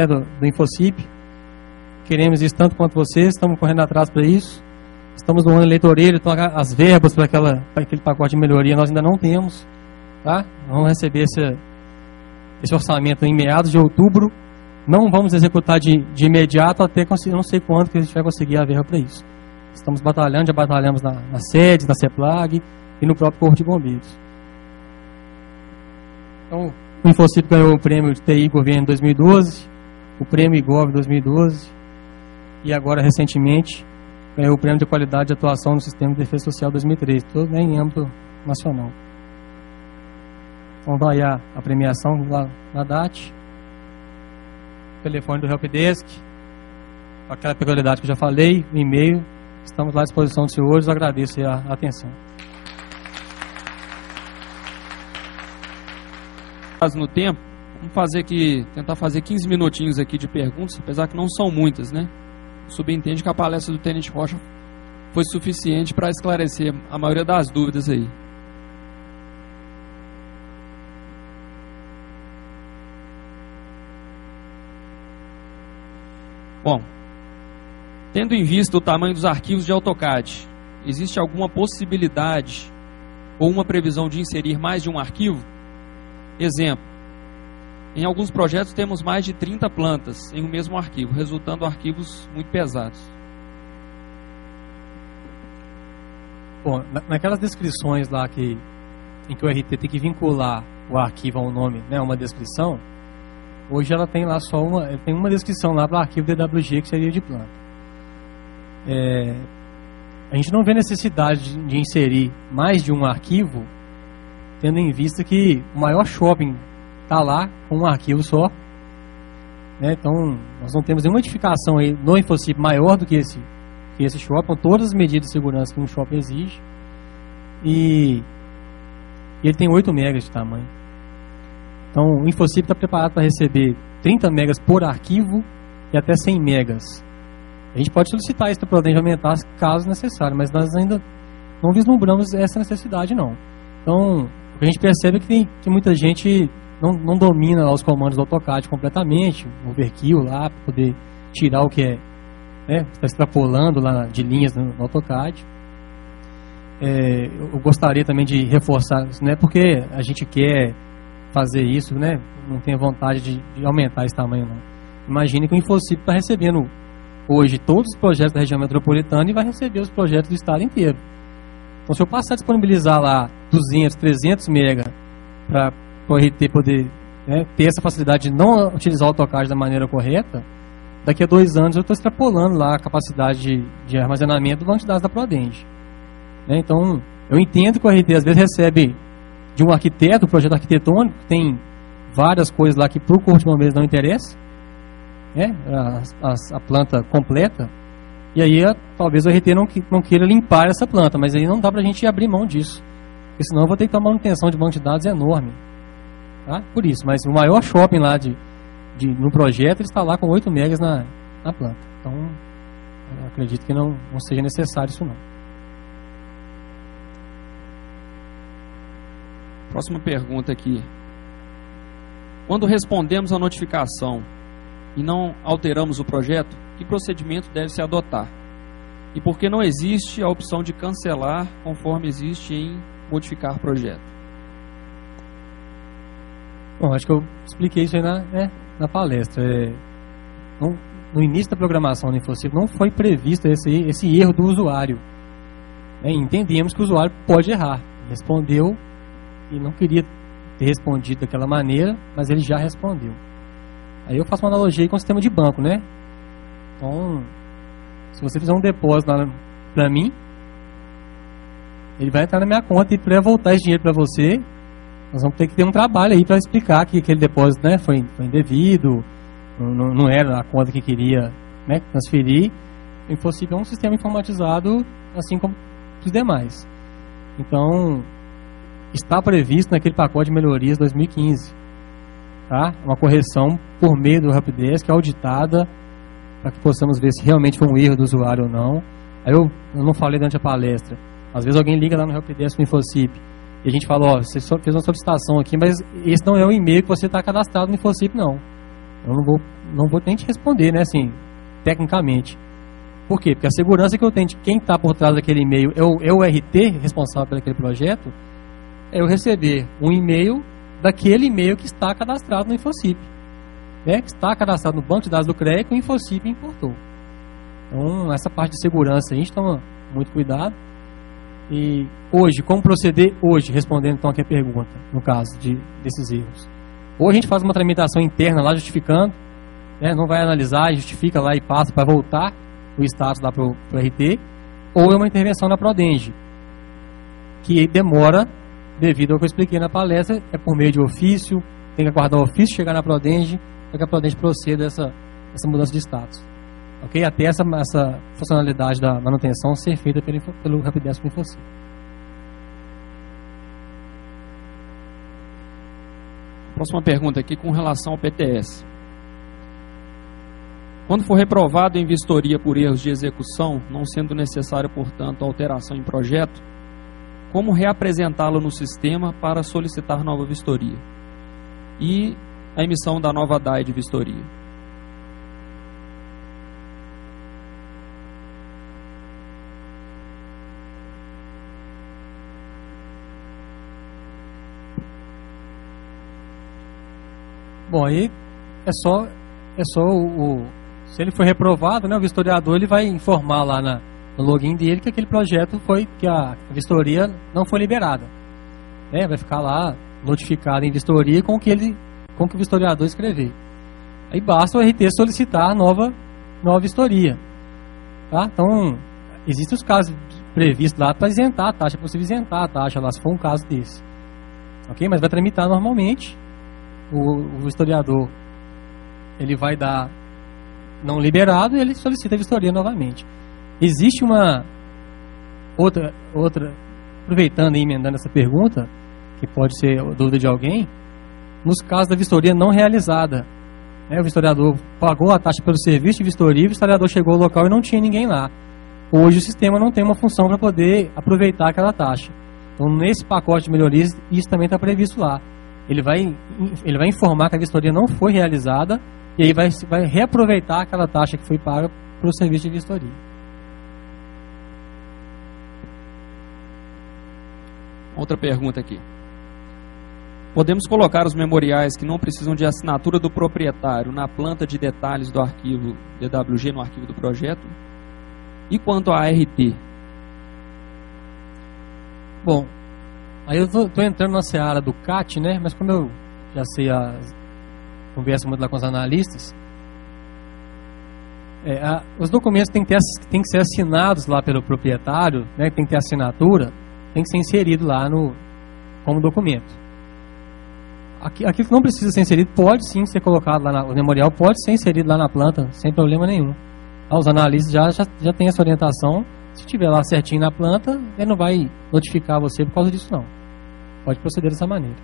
do Infocip. Queremos isso tanto quanto vocês, estamos correndo atrás para isso. Estamos no ano eleitoreiro, então as verbas para aquele pacote de melhoria nós ainda não temos. Tá? Vamos receber esse orçamento em meados de outubro. Não vamos executar de imediato até não sei quando que a gente vai conseguir a verba para isso. Estamos batalhando, já batalhamos na sede, na CEPLAG e no próprio Corpo de Bombeiros. Então, o Infocip ganhou o prêmio de TI Governo em 2012, o prêmio IGOV em 2012 e agora, recentemente, ganhou o Prêmio de Qualidade de Atuação no Sistema de Defesa Social 2013, todo em âmbito nacional. Então vai a premiação lá na DAT, telefone do Helpdesk, aquela peculiaridade que eu já falei, o e-mail. Estamos lá à disposição dos senhores, eu agradeço a atenção. No tempo, vamos tentar fazer 15 minutinhos aqui de perguntas, apesar que não são muitas, né? Subentende que a palestra do Tenente Rocha foi suficiente para esclarecer a maioria das dúvidas aí. Bom, tendo em vista o tamanho dos arquivos de AutoCAD, existe alguma possibilidade ou uma previsão de inserir mais de um arquivo? Exemplo, em alguns projetos temos mais de 30 plantas em um mesmo arquivo, resultando em arquivos muito pesados. Bom, naquelas descrições lá em que o RT tem que vincular o arquivo ao nome, né, uma descrição, hoje ela tem lá só uma descrição lá para o arquivo DWG, que seria de planta. A gente não vê necessidade de inserir mais de um arquivo, tendo em vista que o maior shopping está lá com um arquivo só, né? Então nós não temos nenhuma edificação aí no InfoCip maior do que esse shopping, com todas as medidas de segurança que um shopping exige, e ele tem 8 megas de tamanho. Então o InfoCip está preparado para receber 30 megas por arquivo e até 100 megas. A gente pode solicitar isso para poder aumentar caso necessário, mas nós ainda não vislumbramos essa necessidade não. Então o que a gente percebe é que muita gente não domina lá os comandos do AutoCAD completamente, o overkill lá, para poder tirar o que está extrapolando lá de linhas no AutoCAD. Eu gostaria também de reforçar isso, não é porque a gente quer fazer isso, né? Não tem vontade de aumentar esse tamanho, não. Imagine que o InfoCip está recebendo hoje todos os projetos da região metropolitana e vai receber os projetos do estado inteiro. Então, se eu passar a disponibilizar lá 200, 300 mega para o RT poder ter essa facilidade de não utilizar o AutoCAD da maneira correta, daqui a 2 anos eu estou extrapolando lá a capacidade de armazenamento do banco de dados da Prodenge. Então, eu entendo que o RT às vezes recebe de um arquiteto, um projeto arquitetônico, que tem várias coisas lá que para o Corpo de Bombeiros não interessa, a planta completa, e aí talvez o RT não queira limpar essa planta, mas aí não dá para a gente abrir mão disso, porque senão eu vou ter que ter uma manutenção de banco de dados enorme, tá? Por isso, mas o maior shopping lá no projeto, ele está lá com 8 megas na planta, então eu acredito que não seja necessário isso não. Próxima pergunta aqui. Quando respondemos a notificação e não alteramos o projeto, que procedimento deve se adotar? E por que não existe a opção de cancelar conforme existe em modificar projeto? Bom, acho que eu expliquei isso aí na palestra. No início da programação do InfoCip não foi previsto esse erro do usuário. Entendemos que o usuário pode errar. Respondeu e não queria ter respondido daquela maneira, mas ele já respondeu. Aí eu faço uma analogia com o sistema de banco, né? Então, se você fizer um depósito para mim, ele vai entrar na minha conta e para voltar esse dinheiro para você, nós vamos ter que ter um trabalho aí para explicar que aquele depósito foi indevido, não era a conta que queria transferir. O InfoCip é um sistema informatizado, assim como os demais. Então, está previsto naquele pacote de melhorias 2015, tá? Uma correção por meio do Helpdesk, auditada, para que possamos ver se realmente foi um erro do usuário ou não. Aí eu não falei durante a palestra. Às vezes alguém liga lá no Helpdesk no InfoCip e a gente fala, você só fez uma solicitação aqui, mas esse não é o e-mail que você está cadastrado no InfoCip, não. Eu não vou nem te responder, né, assim, tecnicamente. Por quê? Porque a segurança que eu tenho de quem está por trás daquele e-mail é o RT responsável por aquele projeto, é eu receber um e-mail daquele e-mail que está cadastrado no InfoCip, que está cadastrado no banco de dados do CREA que o InfoCip importou. Então, essa parte de segurança a gente toma muito cuidado. E hoje, como proceder hoje, respondendo então aqui a pergunta, no caso desses erros? Ou a gente faz uma tramitação interna lá justificando, não vai analisar, justifica lá e passa para voltar o status lá para o RT, ou é uma intervenção na Prodenge, que demora devido ao que eu expliquei na palestra, é por meio de ofício, tem que aguardar o ofício chegar na Prodenge para que a Prodenge proceda essa mudança de status. Ok? Até essa funcionalidade da manutenção ser feita pelo Helpdesk do InfoCip. Próxima pergunta aqui com relação ao PTS. Quando for reprovado em vistoria por erros de execução, não sendo necessário, portanto, alteração em projeto, como reapresentá-lo no sistema para solicitar nova vistoria? E a emissão da nova DAI de vistoria. Bom, aí é só se ele for reprovado, né, o vistoriador ele vai informar lá no login dele que aquele projeto que a vistoria não foi liberada. Vai ficar lá notificado em vistoria com o que o vistoriador escrever. Aí basta o RT solicitar a nova vistoria. Tá? Então, existem os casos previstos lá para isentar a taxa, é possível isentar a taxa lá, se for um caso desse. Ok? Mas vai tramitar normalmente. O vistoriador ele vai dar não liberado e ele solicita a vistoria novamente. Existe uma outra aproveitando e emendando essa pergunta, que pode ser dúvida de alguém, nos casos da vistoria não realizada. O vistoriador pagou a taxa pelo serviço de vistoria, o vistoriador chegou ao local e não tinha ninguém lá. Hoje o sistema não tem uma função para poder aproveitar aquela taxa. Então, nesse pacote de melhorias, isso também está previsto lá. Ele vai informar que a vistoria não foi realizada e aí vai reaproveitar aquela taxa que foi paga para o serviço de vistoria. Outra pergunta aqui. Podemos colocar os memoriais que não precisam de assinatura do proprietário na planta de detalhes do arquivo DWG, no arquivo do projeto? E quanto à ART? Bom, aí eu estou entrando na seara do CAT, né? Mas como eu já sei, converso muito lá com os analistas, os documentos têm que ser assinados lá pelo proprietário, né? Tem que ter assinatura, tem que ser inserido lá como documento. Aquilo que não precisa ser inserido pode sim ser colocado lá, o memorial pode ser inserido lá na planta, sem problema nenhum. Os analistas já têm essa orientação. Se estiver lá certinho na planta, ele não vai notificar você por causa disso, não. Pode proceder dessa maneira.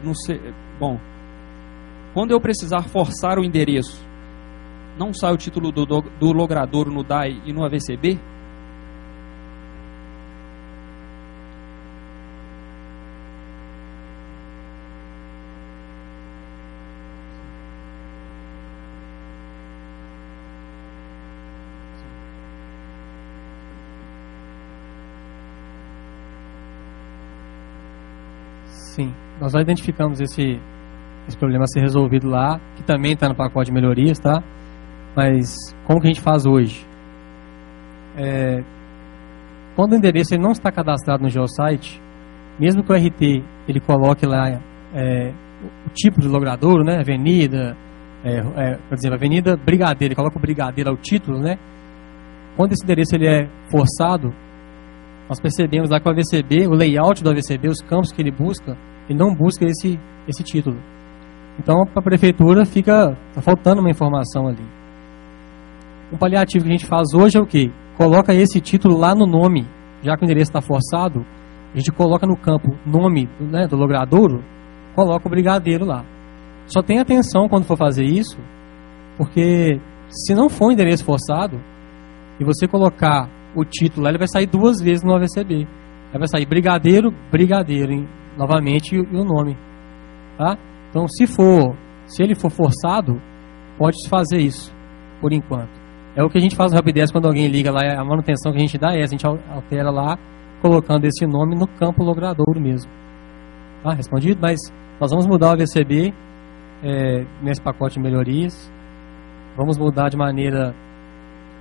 Não sei, bom, quando eu precisar forçar o endereço, não sai o título do logradouro no DAI e no AVCB? Sim, nós já identificamos esse problema a ser resolvido lá, que também está no pacote de melhorias, tá? Mas como que a gente faz hoje? Quando o endereço ele não está cadastrado no geosite, mesmo que o RT ele coloque lá o tipo de logradouro, né? Avenida, por exemplo, Avenida Brigadeiro, ele coloca o Brigadeiro ao título, né? Quando esse endereço ele é forçado, nós percebemos lá que o AVCB, o layout do AVCB, os campos que ele busca, ele não busca esse título. Então, para a prefeitura está faltando uma informação ali. Um paliativo que a gente faz hoje é o quê? Coloca esse título lá no nome. Já que o endereço está forçado, a gente coloca no campo nome, né, do logradouro, coloca o brigadeiro lá. Só tenha atenção quando for fazer isso, porque se não for um endereço forçado, e você colocar o título lá, ele vai sair duas vezes no AVCB. Aí vai sair brigadeiro, novamente, e o nome. Tá? Então, se ele for forçado, pode fazer isso, por enquanto. É o que a gente faz no Helpdesk quando alguém liga lá, a manutenção que a gente dá a gente altera lá, colocando esse nome no campo logradouro mesmo. tá respondido, mas nós vamos mudar o AVCB nesse pacote de melhorias. Vamos mudar de maneira,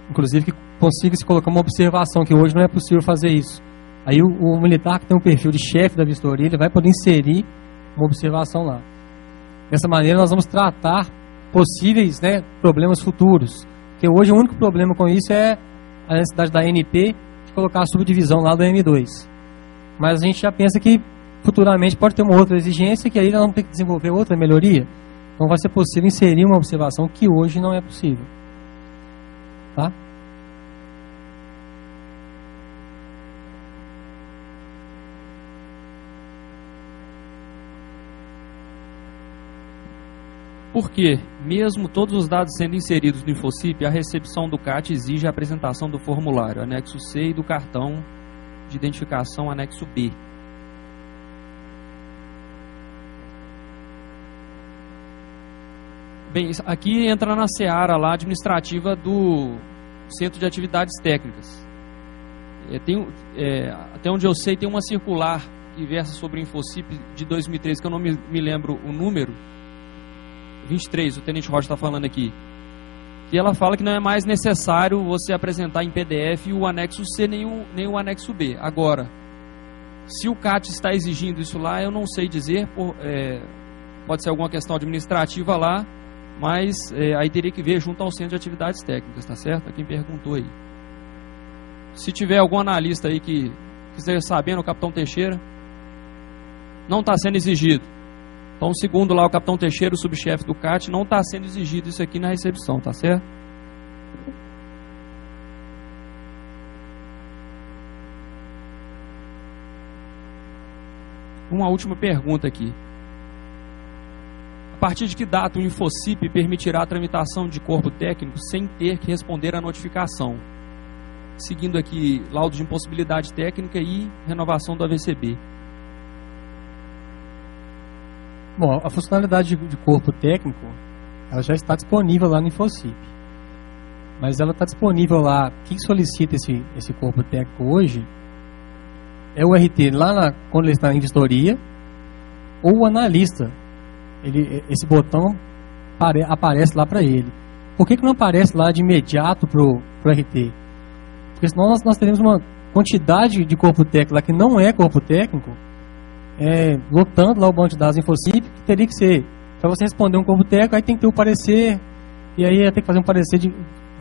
inclusive, que consiga se colocar uma observação, que hoje não é possível fazer isso. Aí o militar que tem um perfil de chefe da vistoria, ele vai poder inserir uma observação lá. Dessa maneira nós vamos tratar possíveis, né, problemas futuros. Porque hoje o único problema com isso é a necessidade da ANP de colocar a subdivisão lá do M2. Mas a gente já pensa que futuramente pode ter uma outra exigência, que aí nós vamos ter que desenvolver outra melhoria. Então vai ser possível inserir uma observação que hoje não é possível. Tá? Porque, mesmo todos os dados sendo inseridos no InfoCIP, a recepção do CAT exige a apresentação do formulário, anexo C, e do cartão de identificação, anexo B. Bem, aqui entra na seara lá administrativa do Centro de Atividades Técnicas. Até onde eu sei, tem uma circular que versa sobre o InfoCIP de 2013, que eu não me lembro o número, 23, o Tenente Rocha está falando aqui, que ela fala que não é mais necessário você apresentar em PDF o anexo C nem o anexo B. Agora, se o CAT está exigindo isso lá, eu não sei dizer, pode ser alguma questão administrativa lá, mas aí teria que ver junto ao Centro de Atividades Técnicas, tá certo? Quem perguntou aí. Se tiver algum analista aí que esteja sabendo, o Capitão Teixeira, não está sendo exigido. Então, segundo lá o Capitão Teixeira, o subchefe do CAT, não está sendo exigido isso aqui na recepção, tá certo? Uma última pergunta aqui. A partir de que data o InfoCIP permitirá a tramitação de corpo técnico sem ter que responder à notificação? Seguindo aqui, laudo de impossibilidade técnica e renovação do AVCB. Bom, a funcionalidade de corpo técnico, ela já está disponível lá no InfoCIP. Mas ela está disponível lá, quem solicita esse corpo técnico hoje é o RT lá quando ele está em vistoria, ou o analista. Esse botão aparece lá para ele. Por que não aparece lá de imediato para o RT? Porque senão nós teremos uma quantidade de corpo técnico lá que não é corpo técnico, lotando lá o banco de dados InfoCIP, que teria que ser, para você responder um corpo técnico, aí tem que ter o parecer, e aí tem que fazer um parecer de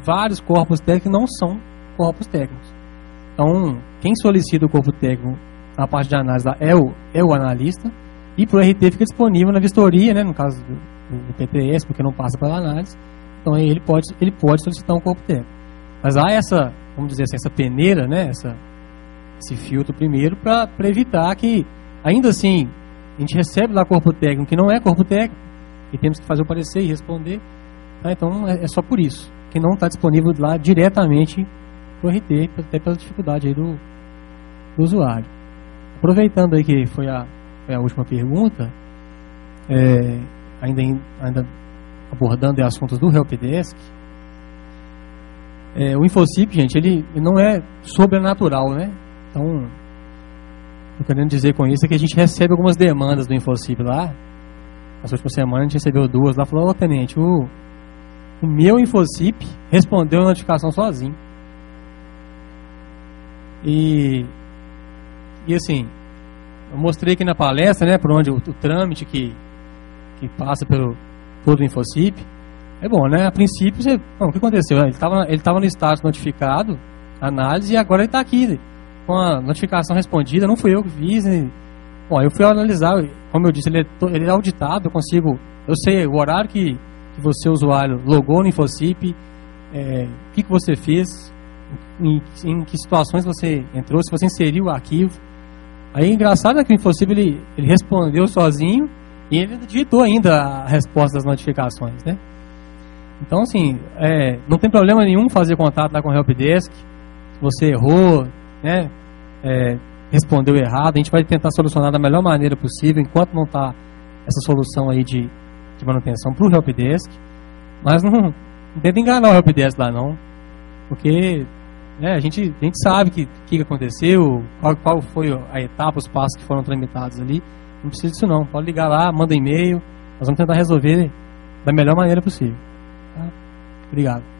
vários corpos técnicos que não são corpos técnicos. Então, quem solicita o corpo técnico na parte de análise lá é o analista, e para o RT fica disponível na vistoria, né, no caso do PTS, porque não passa pela análise, então aí ele pode solicitar um corpo técnico. Mas há essa, vamos dizer assim, essa peneira, né, esse filtro primeiro, para evitar que, ainda assim, a gente recebe lá corpo técnico que não é corpo técnico, e temos que fazer o parecer e responder. Tá? Então, é só por isso, que não está disponível lá diretamente para o RT, até pela dificuldade aí do usuário. Aproveitando aí que foi a última pergunta, ainda abordando assuntos do Helpdesk, o InfoCIP, gente, ele não é sobrenatural, né? Então, o que eu querendo dizer com isso é que a gente recebe algumas demandas do InfoCIP lá. Nas últimas semanas a gente recebeu 2 lá, falou: tenente, o meu InfoCIP respondeu a notificação sozinho. E assim, eu mostrei aqui na palestra, né, por onde o trâmite que passa pelo todo o InfoCIP. É bom, né? A princípio, o que aconteceu? Ele estava no status notificado, análise, e agora ele está aqui com a notificação respondida. Não fui eu que fiz. Bom, eu fui analisar, como eu disse, ele é auditado, eu sei o horário que você, usuário, logou no InfoCIP, o que você fez, em que situações você entrou, se você inseriu o arquivo. Aí, engraçado é que o InfoCIP ele respondeu sozinho e ele digitou ainda a resposta das notificações, né? Então, assim, não tem problema nenhum fazer contato lá com o Helpdesk. Se você errou, né, respondeu errado, a gente vai tentar solucionar da melhor maneira possível, enquanto não está essa solução aí de manutenção para o Helpdesk. Mas não tenta enganar o Helpdesk lá não, porque A gente sabe o que aconteceu, qual foi a etapa, os passos que foram tramitados ali. Não precisa disso não. Pode ligar lá, manda e-mail. Nós vamos tentar resolver da melhor maneira possível. Tá? Obrigado.